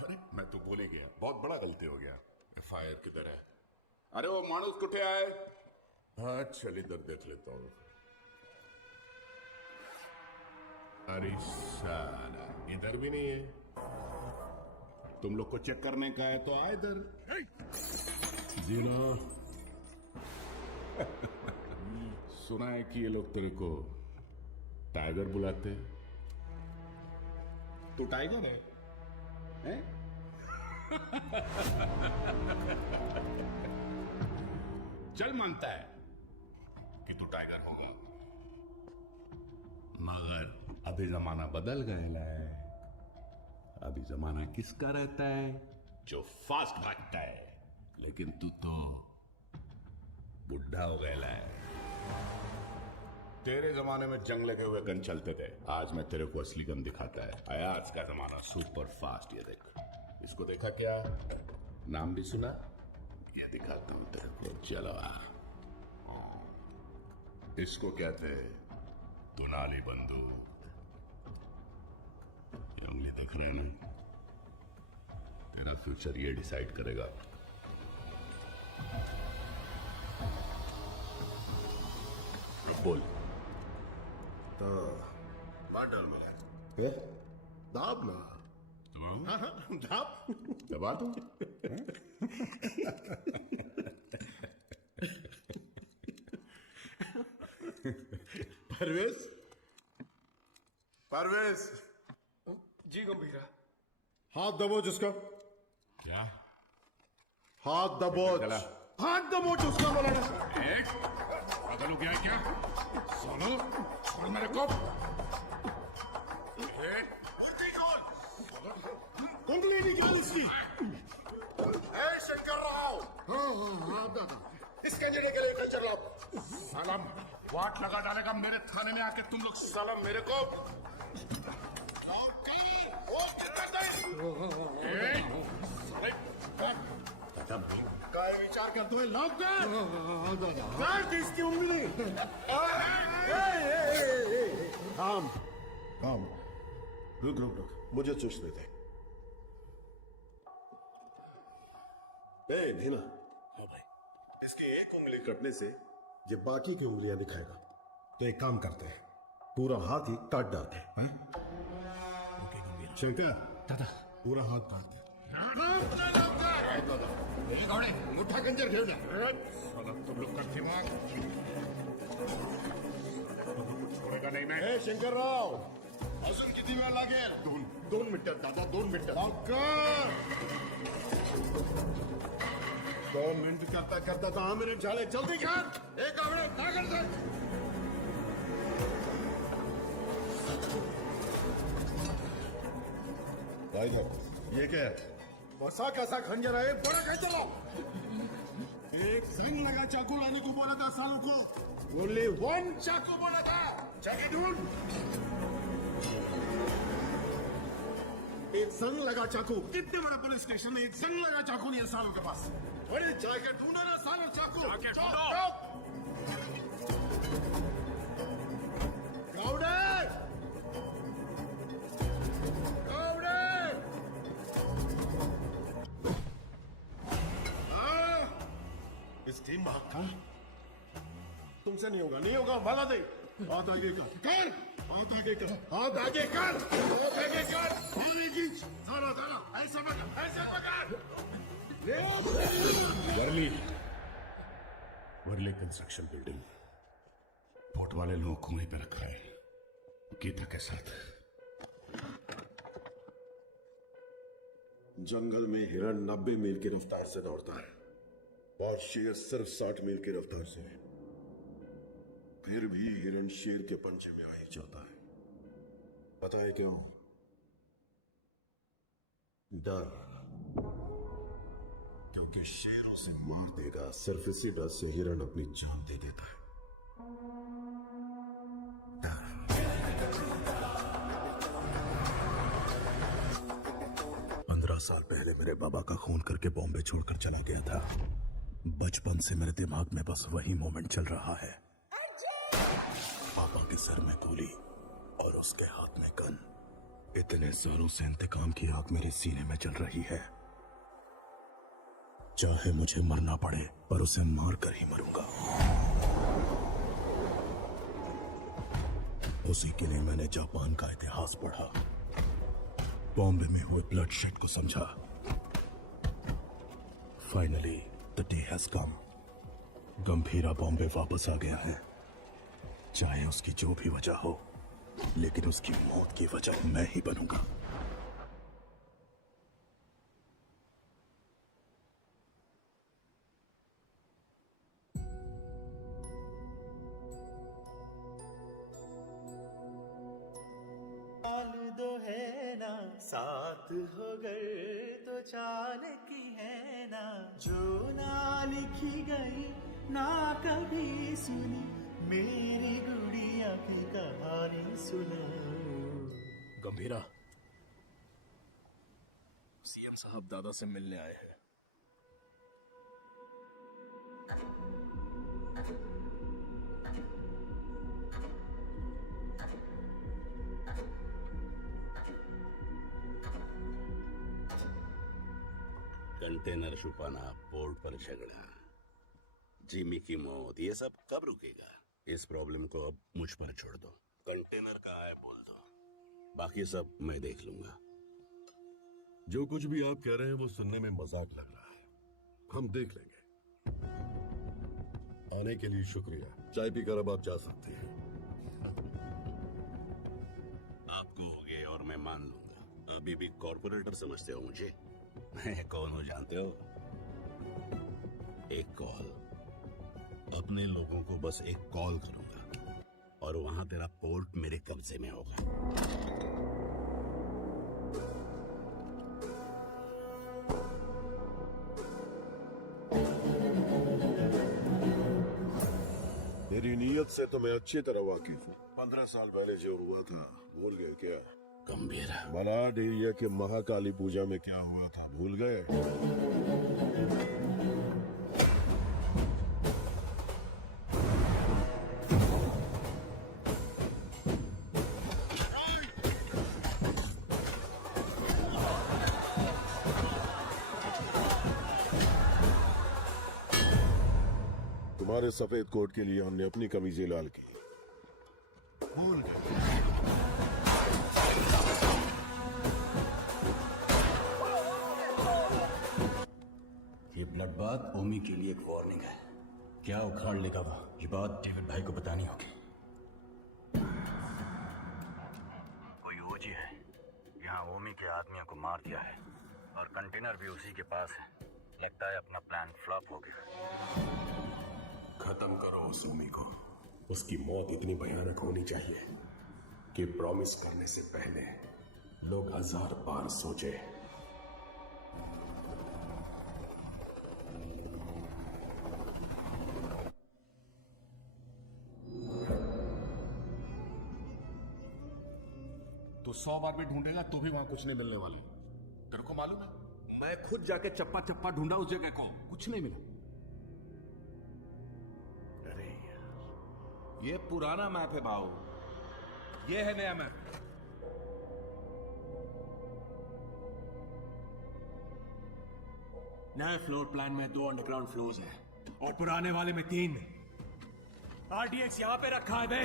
अरे मैं तो बोले गया, बहुत बड़ा गलती हो गया। एफआईआर किधर है? अरे वो मानुस कुठे आहे? हाँ चल इधर देख लेता हूँ। अरे साला इधर भी नहीं है। तुम लोग को चेक करने का है तो आ इधर। जीना सुना है कि ये लोग तेरे को टाइगर बुलाते हैं। तू टाइगर है, हैं? चल मानता है कि तू टाइगर होगा, मगर अभी जमाना बदल गया है। अभी जमाना किसका रहता है? जो फास्ट भागता है। लेकिन तू तो बुढ़ा हो गया है। तेरे जमाने में जंग लगे हुए गन चलते थे, आज मैं तेरे को असली गन दिखाता है। आया आज का जमाना सुपर फास्ट। ये देख, इसको देखा क्या? नाम भी सुना? ये दिखाता हूं तेरे को, चलो आ। इसको कहते हैं दुनाली बंदूक। ये उंगली देख रहे हैं ना? तेरा फ्यूचर ये डिसाइड करेगा। बोल। तो मॉडल में दाब ना दाब दबा दूं? परवेश, परवेश, जी गंभीरा। हाथ दबोच उसका। क्या? हाथ दबोच, हाथ दबोच उसका। बोला ना पागल हो गया है क्या? सोनू, छोड़ मेरे को। उंगली निकाल उसकी। शंकर राव। हाँ दादा, इसके अंजलि के लिए कल चल रहा। सलाम वाट लगा डालेगा मेरे थाने में आके तुम लोग। सलाम मेरे को। काय विचार करते हुए लॉक कर इसकी उंगली। थाम थाम, रुक रुक रुक, मुझे सोचने दे। नहीं ना। हाँ भाई, इसकी एक उंगली कटने से ये बाकी की उंगलियां दिखाएगा। तो एक काम करते हैं, पूरा हाथ ही काट डालते हैं। शंकर दादा, पूरा हाथ काट दे। मुठ्ठा कंजर खेल तुम लोग का दिमाग छोड़ेगा नहीं मैं। शंकर राव, अजून किती वेळ लागेल? दोन मिनिटं दादा, 2 मिनिटं। 2 मिनिट करता करता 10 मिनिट झाले। जल्दी कर। एक आवडे काय करतोय? टाइगर, ये क्या है? वसा कैसा खंजर है? बड़ा खंजर हो। एक जंग लगा चाकू लाने को बोला था सालों को। ओनली 1 चाकू बोला था। चाकू ढूंढ। एक जंग लगा चाकू। कितने बड़ा पुलिस स्टेशन है, एक जंग लगा चाकू नहीं है सालों के पास। बड़े जाके ढूंढो ना सालों चाकू। गावड़े, इसकी मां का तुमसे नहीं होगा, नहीं होगा। भागा दे। हाथ आगे कर, हाथ आगे कर, हाथ आगे कर, हाथ आगे कर। सारा सारा ऐसा पकड़, ऐसा पकड़। Worli construction building. पोर्ट वाले लोगों को वहीं पे रखा है, गीता के साथ। जंगल में हिरण 90 मील की रफ्तार से दौड़ता है और शेर सिर्फ 60 मील की रफ्तार से। फिर भी हिरण शेर के पंचे में आ ही जाता है। पता है क्यों? डर। क्योंकि शेर उसे मार देगा। सिर्फ इसी डर से हिरण अपनी जान दे देता है। 15 साल पहले मेरे बाबा का खून करके बॉम्बे छोड़कर चला गया था। बचपन से मेरे दिमाग में बस वही मोमेंट चल रहा है। पापा के सर में गोली और उसके हाथ में गन। इतने जोरों से इंतकाम की आग मेरे सीने में चल रही है। चाहे मुझे मरना पड़े, पर उसे मार कर ही मरूंगा। उसी के लिए मैंने जापान का इतिहास पढ़ा, बॉम्बे में हुए ब्लडशेड को समझा। Finally the day has come. Gambhira Bombay वापस आ गया है। चाहे उसकी जो भी वजह हो, लेकिन उसकी मौत की वजह मैं ही बनूंगा। चाल दो है ना साथ हो गए तो चाल की है ना, जो ना लिखी गई ना कभी सुनी, मेरी गुड़िया की कहानी सुनो। गंभीरा, सीएम साहब दादा से मिलने आए हैं। कंटेनर छुपाना, पोर्ट पर झगड़ा, जिमी की मौत, ये सब कब रुकेगा? इस प्रॉब्लम को अब मुझ पर छोड़ दो। कंटेनर कहाँ है बोल दो, बाकी सब मैं देख लूंगा। जो कुछ भी आप कह रहे हैं वो सुनने में मजाक लग रहा है, हम देख लेंगे। आने के लिए शुक्रिया। चाय पीकर अब आप जा सकते हैं। आप कहोगे और मैं मान लूंगा। अभी भी कॉर्पोरेटर समझते हो मुझे? मैं कौन हो जानते हो? एक कॉल, अपने लोगों को बस एक कॉल करूंगा और वहां तेरा पोर्ट मेरे कब्जे में होगा। मेरी नीयत से तो मैं अच्छी तरह वाकिफ हूँ। 15 साल पहले जो हुआ था भूल गए क्या? गंभीर, मलाड एरिया के महाकाली पूजा में क्या हुआ था भूल गए? तुम्हारे सफेद कोट के लिए हमने अपनी कमीजें लाल की। भूल गए? ये ब्लड बात ओमी के लिए एक वार्निंग है। क्या उखाड़ लेगा वो, ये बात डेविड भाई को बतानी होगी। कोई ओजी है यहाँ ओमी के आदमियों को मार दिया है और कंटेनर भी उसी के पास है। लगता है अपना प्लान फ्लॉप हो गया। खत्म करो उस ओमी को। उसकी मौत इतनी भयानक होनी चाहिए कि प्रॉमिस करने से पहले लोग 1000 बार सोचे। तो 100 बार भी ढूंढेगा तो भी वहां कुछ नहीं मिलने वाला। तेरे को मालूम है? मैं खुद जाके चप्पा चप्पा ढूंढा उस जगह को, कुछ नहीं मिला। अरे यार, ये पुराना मैप है भाऊ, ये है नया मैप। नए फ्लोर प्लान में 2 अंडरग्राउंड फ्लोर्स हैं और पुराने वाले में 3। आरडीएक्स यहां पे रखा है बे।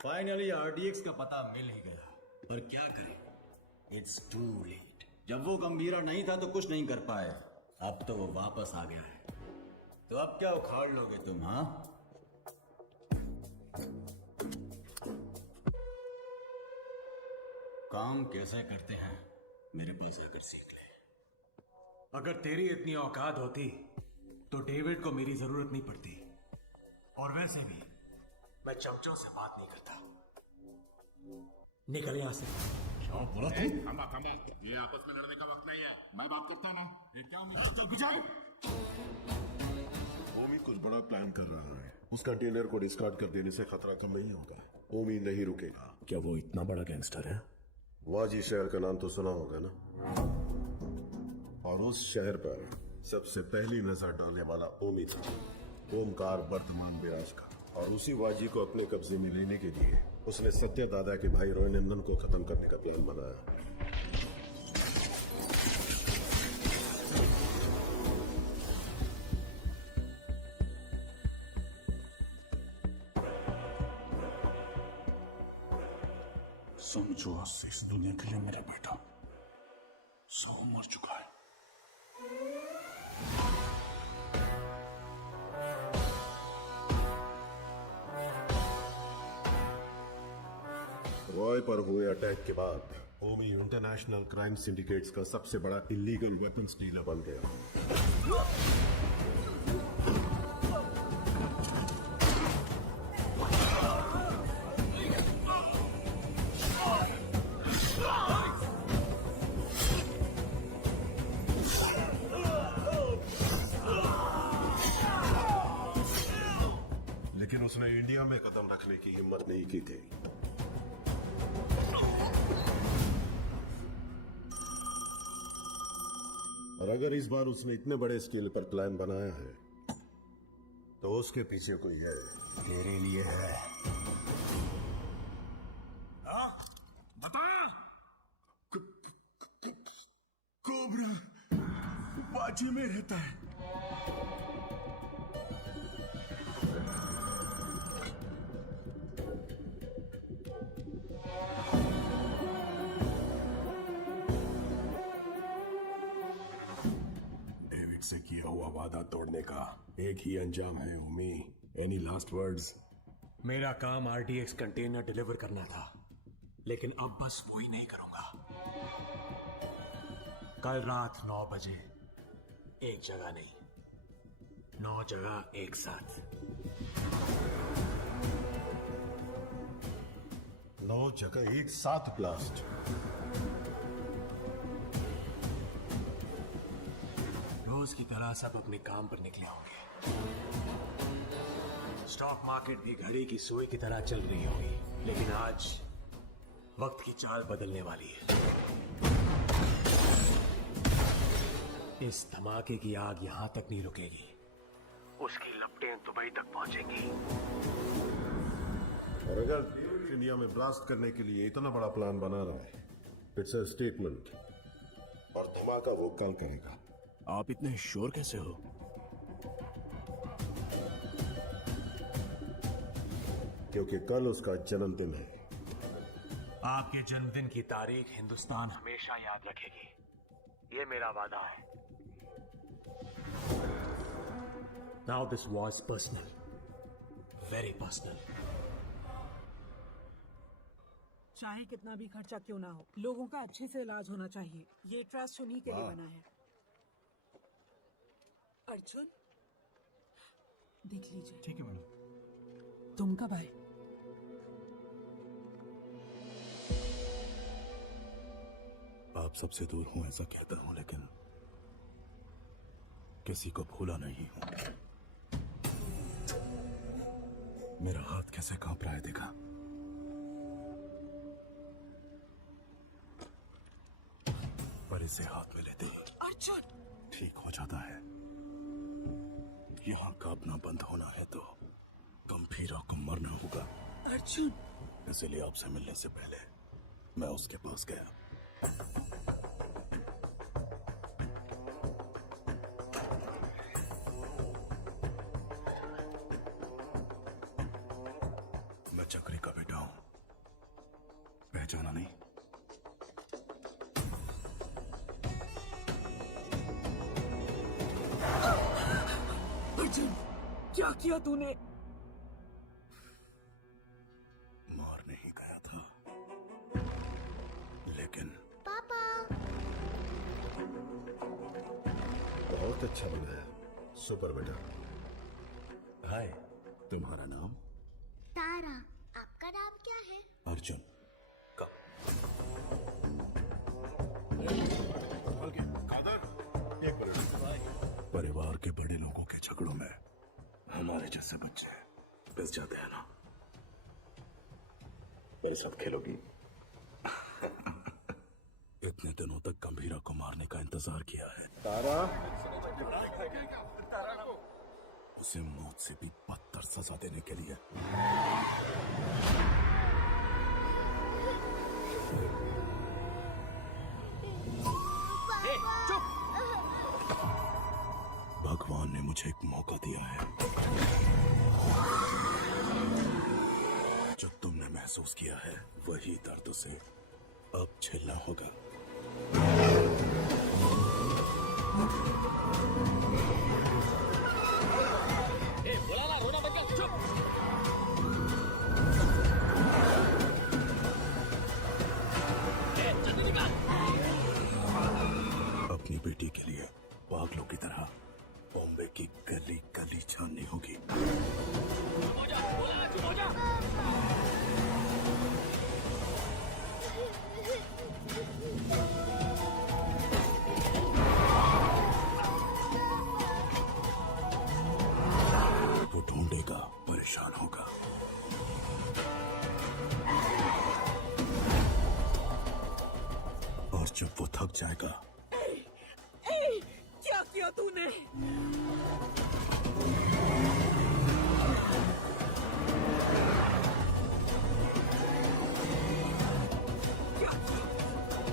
फाइनली आरडीएक्स का पता मिल ही गया, पर क्या करें, इट्स टू लेट। जब वो गंभीरा नहीं था तो कुछ नहीं कर पाए, अब तो वो वापस आ गया है। तो अब क्या उखाड़ लोगे तुम? हाँ, काम कैसे करते हैं मेरे पास आकर सीख ले। अगर तेरी इतनी औकात होती तो डेविड को मेरी जरूरत नहीं पड़ती, और वैसे भी मैं चमचों से बात नहीं करता। निकल यहां से। क्या बोला तू? थमा, ये आपस में लड़ने का वक्त नहीं है। मैं बात करता ना। ये क्या ओमी कुछ बड़ा प्लान कर रहा है। उस कंटेनर को डिस्कार्ड कर देने से खतरा कम नहीं होगा। ओमी नहीं रुकेगा। क्या वो इतना बड़ा गैंगस्टर है? वाजी शहर का नाम तो सुना होगा ना? और उस शहर पर सबसे पहली नजर डालने वाला ओमी था, ओमकार वर्तमान विराज का। और उसी वाजी को अपने कब्जे में लेने के लिए उसने सत्य दादा के भाई रोय नंदन को खत्म करने का प्लान बनाया। समझो आज इस दुनिया के लिए मेरा बेटा 100 मर चुका है। रॉय पर हुए अटैक के बाद ओमी इंटरनेशनल क्राइम सिंडिकेट्स का सबसे बड़ा इलीगल वेपन्स डीलर बन गया। लेकिन उसने इंडिया में कदम रखने की हिम्मत नहीं की थी। और अगर इस बार उसने इतने बड़े स्केल पर प्लान बनाया है तो उसके पीछे कोई है, तेरे लिए है। बता। कोबरा बाजू में रहता है। डेविड से किया हुआ वादा तोड़ने का एक ही अंजाम है उमी। Any last words? मेरा काम आरडीएक्स कंटेनर डिलीवर करना था, लेकिन अब बस वो ही नहीं करूंगा। कल रात 9 बजे एक जगह नहीं, 9 जगह एक साथ। 9 जगह एक साथ ब्लास्ट। रोज की तरह सब अपने काम पर निकले होंगे। स्टॉक मार्केट भी घड़ी की सुई की तरह चल रही होगी, लेकिन आज वक्त की चाल बदलने वाली है। इस धमाके की आग यहां तक नहीं रुकेगी, उसकी लपटें दुबई तक पहुंचेंगी। और अगर इंडिया में ब्लास्ट करने के लिए इतना बड़ा प्लान बना रहा है, इट्स अ स्टेटमेंट। और धमाका वो कल करेगा। आप इतने श्योर कैसे हो? क्योंकि कल उसका जन्मदिन है। आपके जन्मदिन की तारीख हिंदुस्तान हमेशा याद रखेगी, ये मेरा वादा है। Now this was personal, very personal. चाहे कितना भी खर्चा क्यों ना हो, लोगों का अच्छे से इलाज होना चाहिए। ये ट्रस्ट उन्हीं के लिए बना है। अर्जुन, देख लीजिए। ठीक है मैडम। तुम कब आए? आप सबसे दूर हूं ऐसा कहता हूं, लेकिन किसी को भूला नहीं हूं। मेरा हाथ कैसे कांप रहा है देखा? पर इसे हाथ में लेते ही अर्जुन ठीक हो जाता है। यहाँ कांपना बंद होना है तो गंभीरा को मरना होगा। अर्जुन, इसलिए आपसे मिलने से पहले मैं उसके पास गया। मैं चक्री का बेटा हूं, पहचाना नहीं? अर्जुन, क्या किया तूने? मारने ही गया था, लेकिन पापा। बहुत अच्छा बना है, सुपर बेटा। हाय, तुम्हारा नाम? तारा। आपका नाम क्या है? अर्जुन। परिवार के बड़े लोगों के झगड़ों में हमारे जैसे बच्चे पिस जाते हैं ना। मेरे साथ खेलोगी? इतने दिनों तक गंभीरा को मारने का इंतजार किया है। तारा, उसे मौत से भी बदतर सजा देने के लिए। भगवान ने मुझे एक मौका दिया है जो तुमने महसूस महसूस किया है वही दर्द उसे अब झेलना होगा। बोला ना, रोना बंद कर, चुप। जल्दी निकाल। अपनी बेटी के लिए पागलों की तरह बॉम्बे की गली गली छाननी होगी। चुप हो जा, बोला चुप हो जा। वो ढूंढेगा, परेशान होगा। और जब वो थक जाएगा, क्या किया तूने?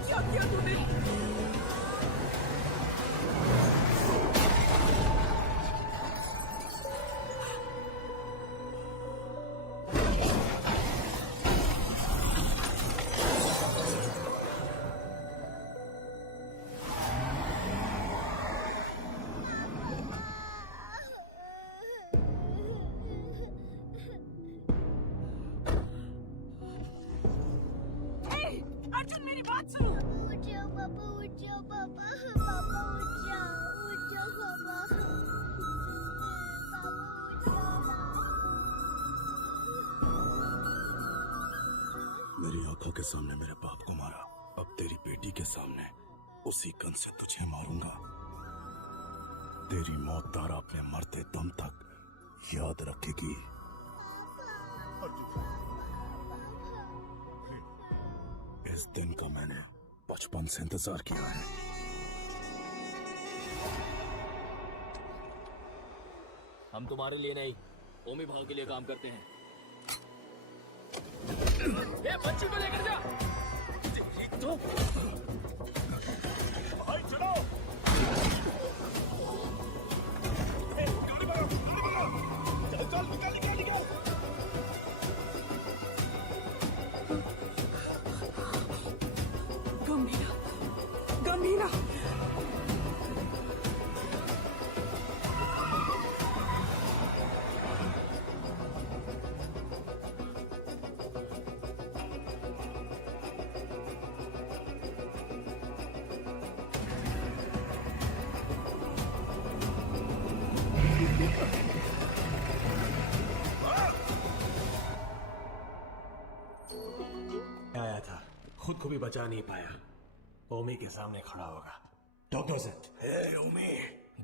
क्या किया तूने? अर्जुन मेरी बात सुनो। उठ जाओ पापा, उठ जाओ पापा, पापा उठ जाओ पापा, पापा उठ जाओ। मेरी आंखों के सामने मेरे बाप को मारा, अब तेरी बेटी के सामने उसी गन से तुझे मारूंगा। तेरी मौत तारा अपने मरते दम तक याद रखेगी। इस दिन का मैंने बचपन से इंतजार किया है। हम तुम्हारे लिए नहीं, ओमी भाव के लिए काम करते हैं। ए, बच्ची को लेकर जा। तो भाई चलो। चल चल, निकाल निकाल निकाल। गंभीरा, गंभीरा। आया था, खुद को भी बचा नहीं पाया, ओमी के सामने खड़ा होगा। डॉक्टर सेठ। हे ओमी,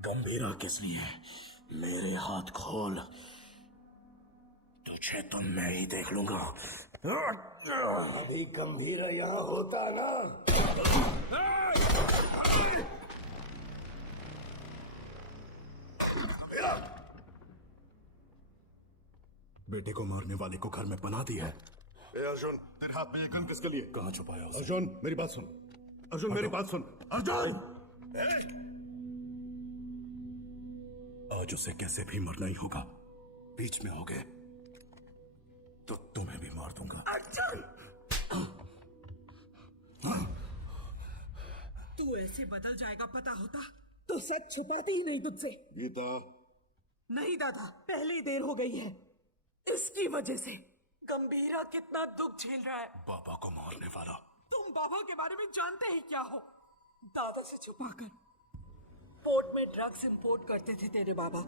गंभीरा किसने है? मेरे हाथ खोल, तुझे तो मैं ही देख लूंगा। अभी गंभीरा यहाँ होता ना। बेटे को मारने वाले को घर में बना दिया है। ए अर्जुन, तेरे हाथ में ये गन किसके लिए? कहाँ छुपाया उसे? अर्जुन मेरी बात सुन, अर्जुन मेरी बात सुन, अर्जुन। आज उसे कैसे भी मरना ही होगा। बीच में हो गए तो तुम्हें भी मार दूंगा। अर्जुन, तू ऐसे बदल जाएगा पता होता तो सच छुपाती ही नहीं तुझसे। गीता। नहीं दादा, पहले देर हो गई है। इसकी वजह से गंभीरा कितना दुख झेल रहा है। बाबा को मारने वाला। तुम बाबा के बारे में जानते हैं क्या हो? दादा से छुपाकर पोर्ट में ड्रग्स इंपोर्ट करते थे तेरे बाबा।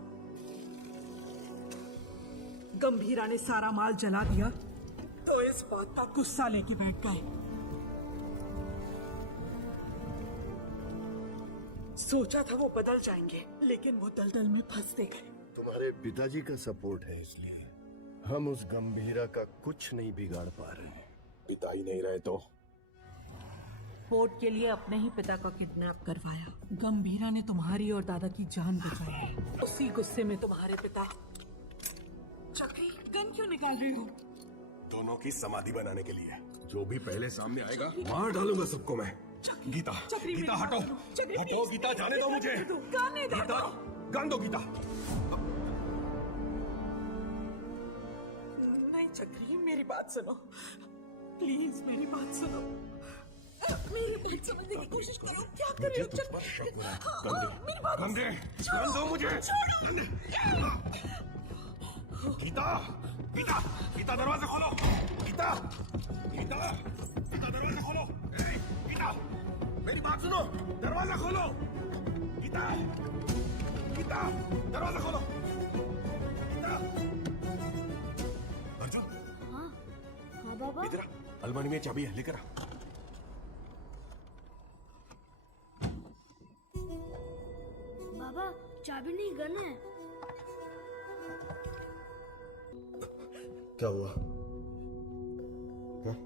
गंभीरा ने सारा माल जला दिया तो इस बात का गुस्सा लेके बैठ गए। सोचा था वो बदल जाएंगे, लेकिन वो दलदल में फंसते गए। तुम्हारे पिताजी का सपोर्ट है, इसलिए हम उस गंभीरा का कुछ नहीं बिगाड़ पा रहे हैं। पिता ही नहीं रहे तो पोर्ट के लिए अपने ही पिता का किडनैप करवाया। गंभीरा ने तुम्हारी और दादा की जान बचाई है। उसी गुस्से में तुम्हारे पिता। चक्री, गन क्यों निकाल रही हो? दोनों की समाधि बनाने के लिए। जो भी पहले सामने आएगा मार डालूंगा सबको मैं। गीता, गीता हटो, हटो गीता, जाने दो मुझे। गीता, गान दो गीता। नहीं चक्री, मेरी मेरी बात सुनो, प्लीज मेरी बात सुनो, मेरी बात समझने की कोशिश करो। क्या कर रहे हो? मेरी बात दो मुझे। गीता, गीता, गीता दरवाजा खोलो। गीता, गीता, गीता दरवाजा खोलो। गीता, मेरी बात सुनो, दरवाजा खोलो। गीता, गीता, दरवाजा खोलो। गीता। अर्जुन। हाँ बाबा। इधर अलमारी में चाबी है, लेकर आ। बाबा चाबी नहीं, गन है। क्या हुआ? हाँ?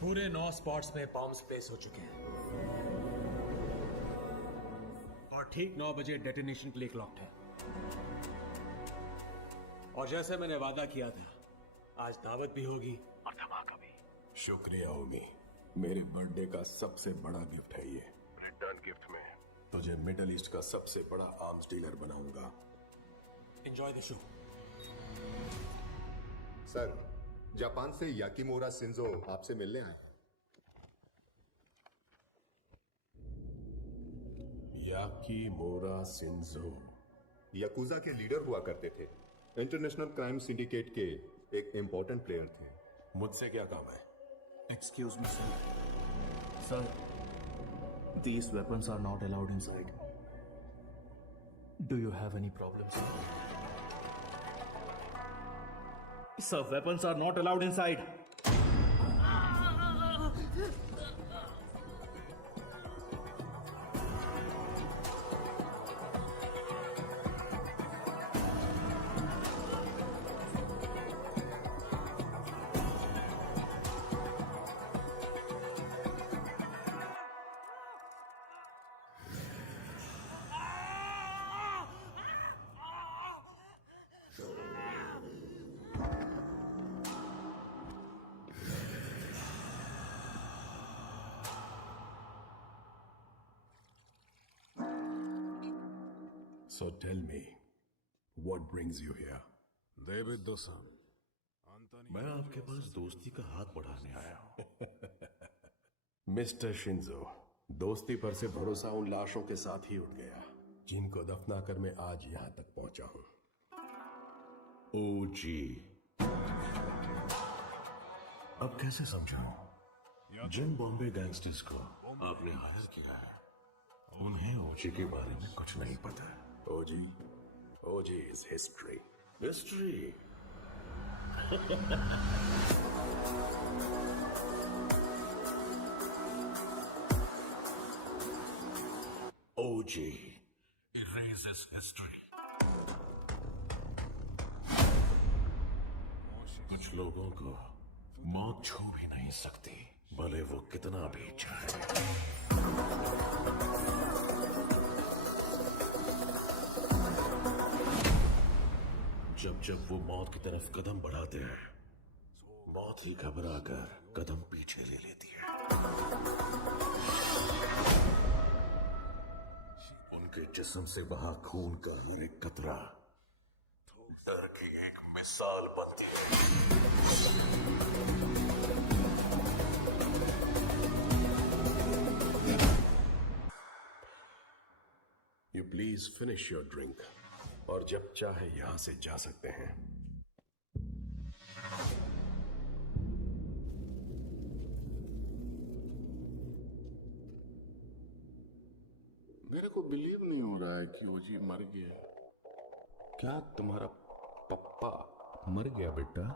पूरे 9 स्पॉट्स में बॉम्ब्स प्लेस हो चुके हैं और ठीक 9 बजे डेटोनेशन के लिए क्लॉक्ड है। और जैसे मैंने वादा किया था, आज दावत भी होगी और धमाका भी। शुक्रिया ओमी, मेरे बर्थडे का सबसे बड़ा गिफ्ट है ये। रिटर्न गिफ्ट में तुझे मिडिल ईस्ट का सबसे बड़ा आर्म्स डीलर बनाऊंगा। Enjoy the show. Sir, Japan से याकीमोरा शिंजो आपसे मिलने आए हैं। याकीमोरा शिंजो याकुजा के लीडर हुआ करते थे। इंटरनेशनल क्राइम सिंडिकेट के एक इम्पोर्टेंट प्लेयर थे। मुझसे क्या काम है? Excuse me, sir. Sir, these weapons are not allowed inside. Do you have any problems? Sir, weapons are not allowed inside. So tell me, what brings you here? David दोसान, मैं आपके पास दोस्ती का हाथ बढ़ाने आया हूं। मिस्टर शिंजो, दोस्ती पर से भरोसा उन लाशों के साथ ही उठ गया जिनको दफनाकर मैं आज यहां तक पहुंचा हूं। ओजी, अब कैसे समझाऊं? जिन बॉम्बे गैंगस्टर्स को आपने हायर किया है, उन्हें ओजी के बारे में कुछ नहीं पता। OG, OG is history. History? OG erases history. कुछ लोगों को मौत छू भी नहीं सकती, भले वो कितना भी चाहे। जब जब वो मौत की तरफ कदम बढ़ाते हैं, मौत ही घबराकर कदम पीछे ले लेती है। उनके जिस्म से बहा खून का हर एक कतरा डर की एक मिसाल बनती है। You please finish your drink, और जब चाहे यहां से जा सकते हैं। बिलीव नहीं हो रहा है कि ओजी मर गया। क्या तुम्हारा पप्पा मर गया बेटा?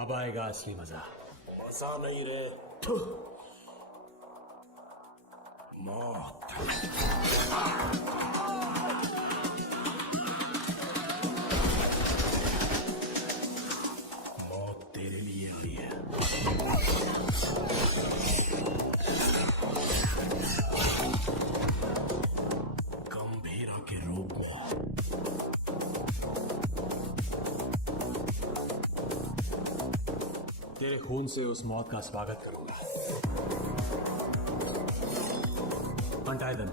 अब आएगा असली मजा। मजा नहीं रे, मौत। मौत तेरे लिए आई है। गंभीरा के रूप में। तेरे खून से उस मौत का स्वागत करूंगा। अंटाइदन।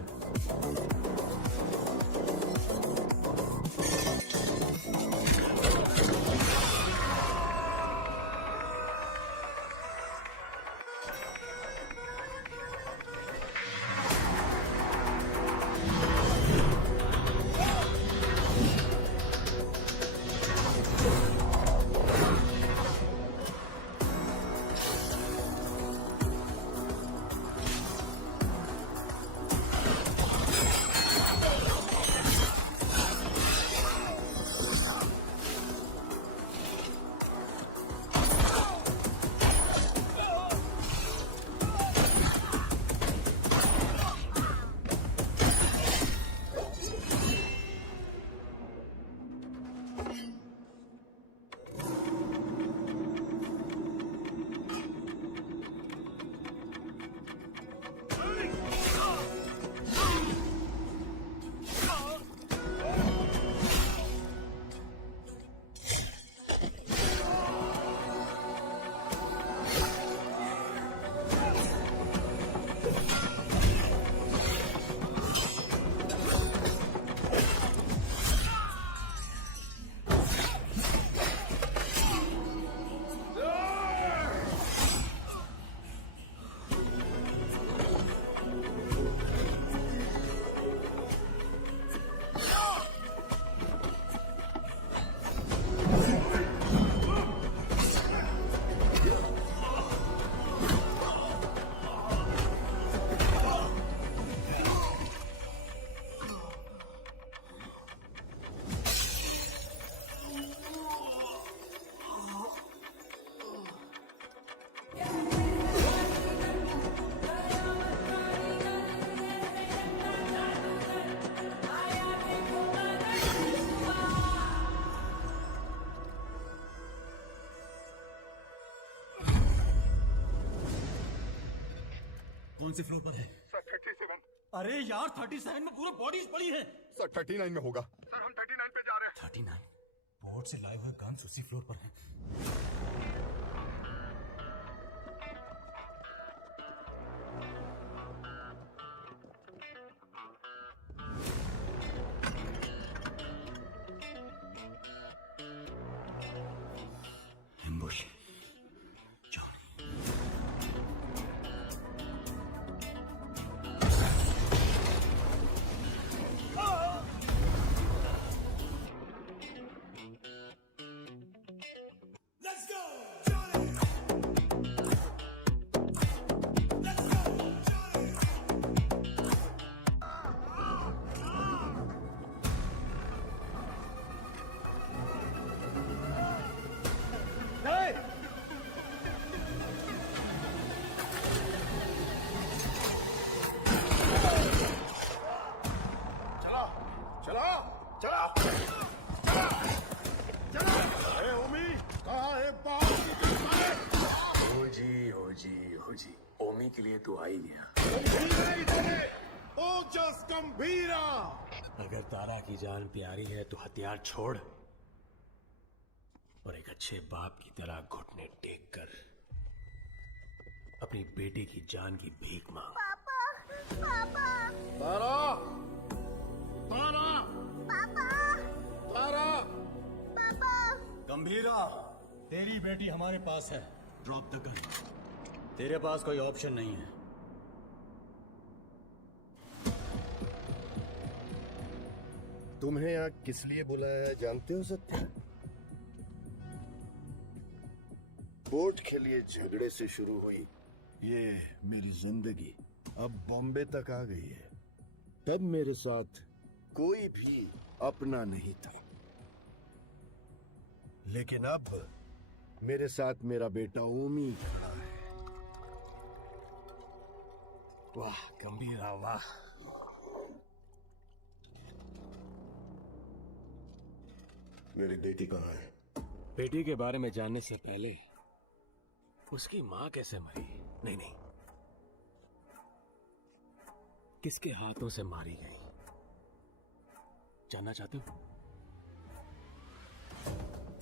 कौन से फ्लोर पर है? सर 37। अरे यार 37 में पूरा बॉडीज पड़ी है। सर 39 में होगा। सर हम 39 पे जा रहे हैं। 39? बोर्ड से लाइव हुआ गन्स उसी फ्लोर पर है। एम्बुश। Let's go! बचाने के लिए तू आ ही गया। ओजस गंभीरा। अगर तारा की जान प्यारी है तो हथियार छोड़ और एक अच्छे बाप की तरह घुटने टेक कर अपनी बेटी की जान की भीख मांग। पापा तारा, तारा, पापा तारा। पापा गंभीरा, तेरी बेटी हमारे पास है। Drop the gun. तेरे पास कोई ऑप्शन नहीं है। तुम्हें यहाँ किस लिए बुलाया है जानते हो सत्य? बोर्ड के लिए झगड़े से शुरू हुई ये मेरी जिंदगी अब बॉम्बे तक आ गई है। तब मेरे साथ कोई भी अपना नहीं था, लेकिन अब मेरे साथ मेरा बेटा ओमी खड़ा है। वाह गंभीरा वाह। मेरी बेटी कहाँ है? बेटी के बारे में जानने से पहले उसकी मां कैसे मरी? नहीं, किसके हाथों से मारी गई जानना चाहते हो?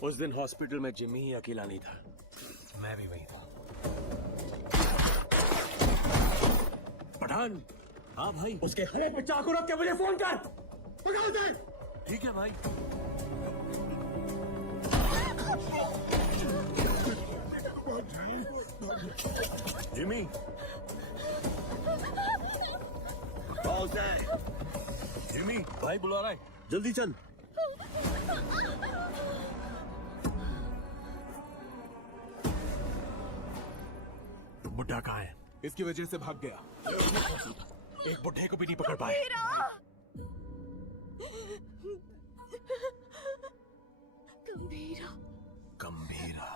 उस दिन हॉस्पिटल में जिम्मी ही अकेला नहीं था, मैं भी वही था। पठान। हाँ भाई। उसके गले पे चाकू रख के मुझे फोन कर। पकड़ दे। ठीक है भाई। जिमी, जिमी भाई बुला रहा है, जल्दी चल। तो बुढ़ा कहाँ है? इसकी वजह से भाग गया। एक बुढ़े को भी नहीं पकड़ पाए। गंभीरा गंभीरा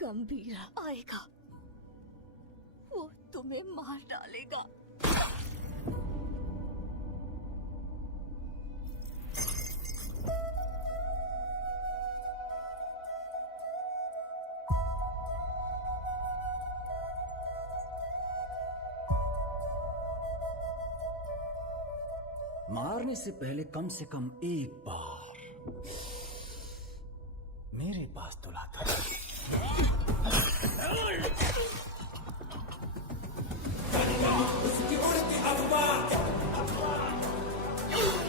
गंभीरा आएगा, वो तुम्हें मार डालेगा। मारने से पहले कम से कम एक बार मेरे पास तो लाता उसकी उड़ती अफवाह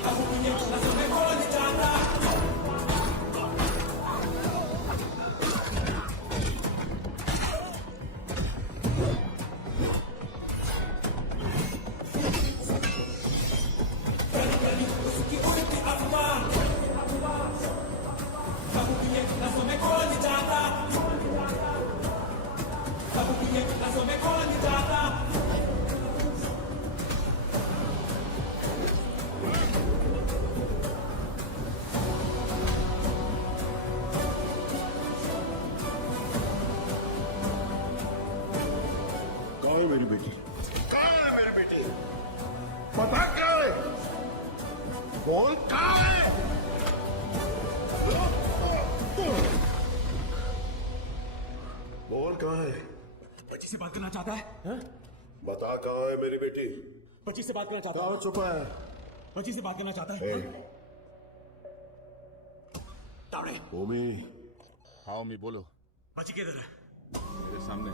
अब मुझे नजर में कौन जाता। उसकी उड़ती अफवाह अब मुझे नजर में कौन जाता। अब मुझे नजर में कौन जाता। कहाँ है मेरी बेटी? कहाँ है मेरी बेटी? पता क्या है? बोल कहाँ है? बोल कहाँ है? बच्ची से बात करना चाहता है? हाँ? बता कहाँ है मेरी बेटी? बच्ची से बात करना चाहता कहाँ है? छुपा है? बच्ची से बात करना चाहता है? तावड़े। ओमी। हाँ ओमी बोलो। बच्ची किधर है? मेरे सामने।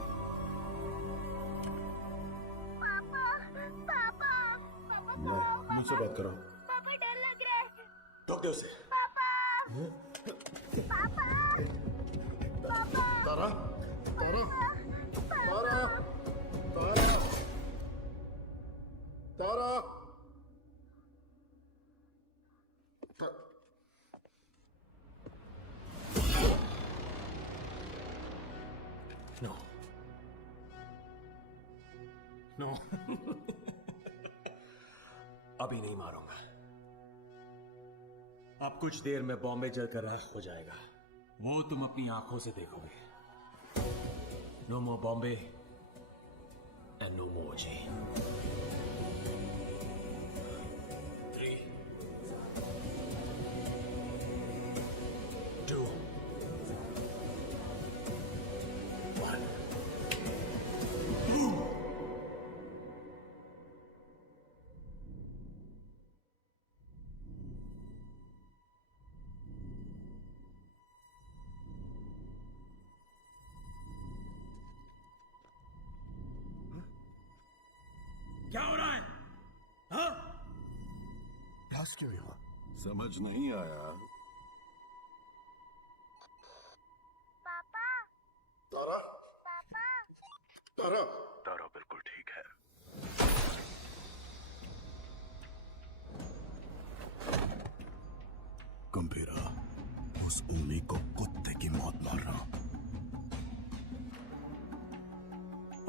मैं मुझसे बात कर रहा हूँ। पापा डर लग रहा है। रोक दे उसे। पापा पापा पापा तारा, तारा, तारा, तारा, तारा। नो नो अभी नहीं मारूंगा। अब कुछ देर में बॉम्बे जलकर राख हो जाएगा, वो तुम अपनी आंखों से देखोगे। No more Bombay and no more जी। 3 2 1 Boom! उदास क्यों हुआ? समझ नहीं आया। तारा, तारा, तारा बिल्कुल ठीक है। गंभीरा, उस ऊनी को कुत्ते की मौत मारना।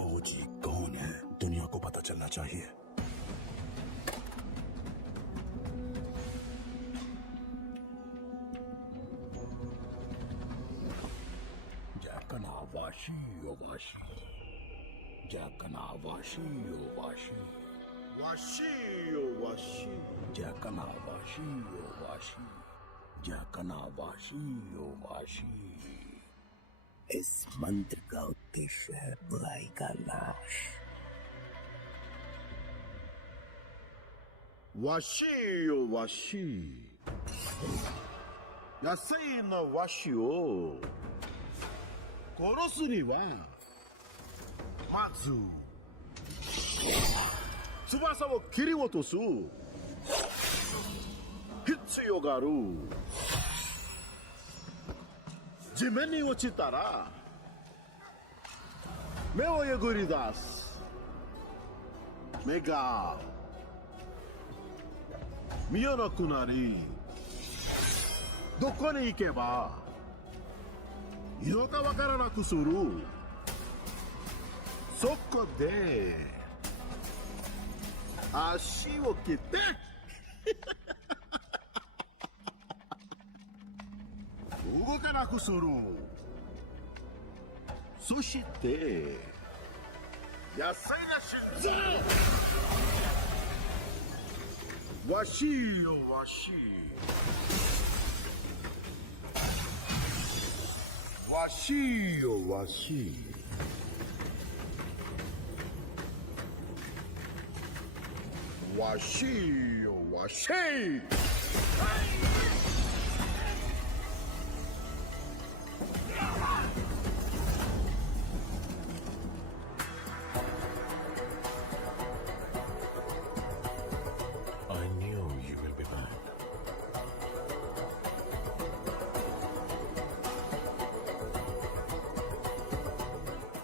ओजी कौन है? दुनिया को पता चलना चाहिए। Jakanawashi Owashi. Jakanawashi Owashi. Vashi ओ Vashi, Jakanawashi Owashi. Jakanawashi Owashi. इस मंत्र का उद्देश्य है बुराई का नाश। वाशी ओ वाशी, यासई न वाशी ओ, कोरोसु नि वा Matsu, tsubasa wo kiriwotosu, hitsuyo ga aru, jimen ni ochitara, me wo yeguridasu, me ga 見えなくなり、どこに行けばいいのかわからなくする。そこで足を切って動かなくする。そして野菜が死んじゃう。わしよわし、わしよわし、わしよわし。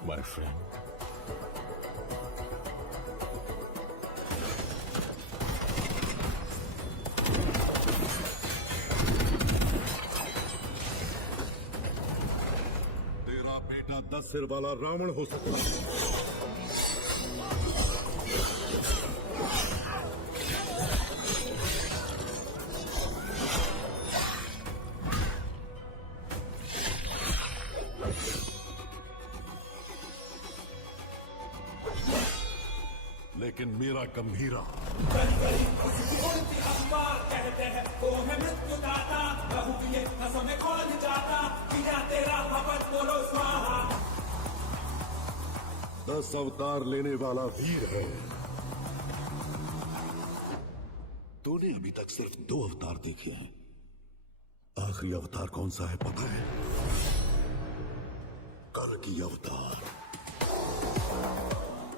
My friend. तेरा बेटा 10 सिर वाला रावण हो सकता है। लेकिन मेरा गंभीरा कहते हैं वो है मृत्युदाता, प्रभु की ये कसम में खोल जाता, किया तेरा भगवत बोलो स्वाहा। 10 अवतार लेने वाला वीर है। तूने अभी तक सिर्फ 2 अवतार देखे हैं। आखिरी अवतार कौन सा है पता है? कल की अवतार।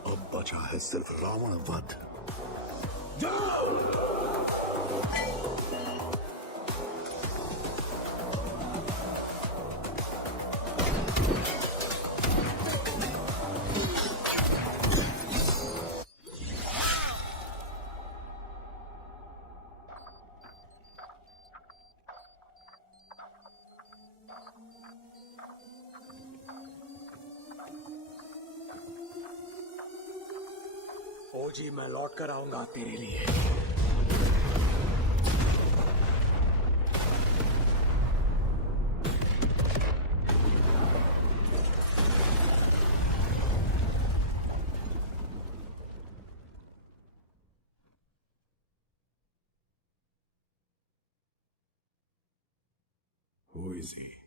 अब बचा है सिर्फ रावण वध। जाओ! ओजी मैं लौट कर आऊंगा तेरे लिए। Who is he?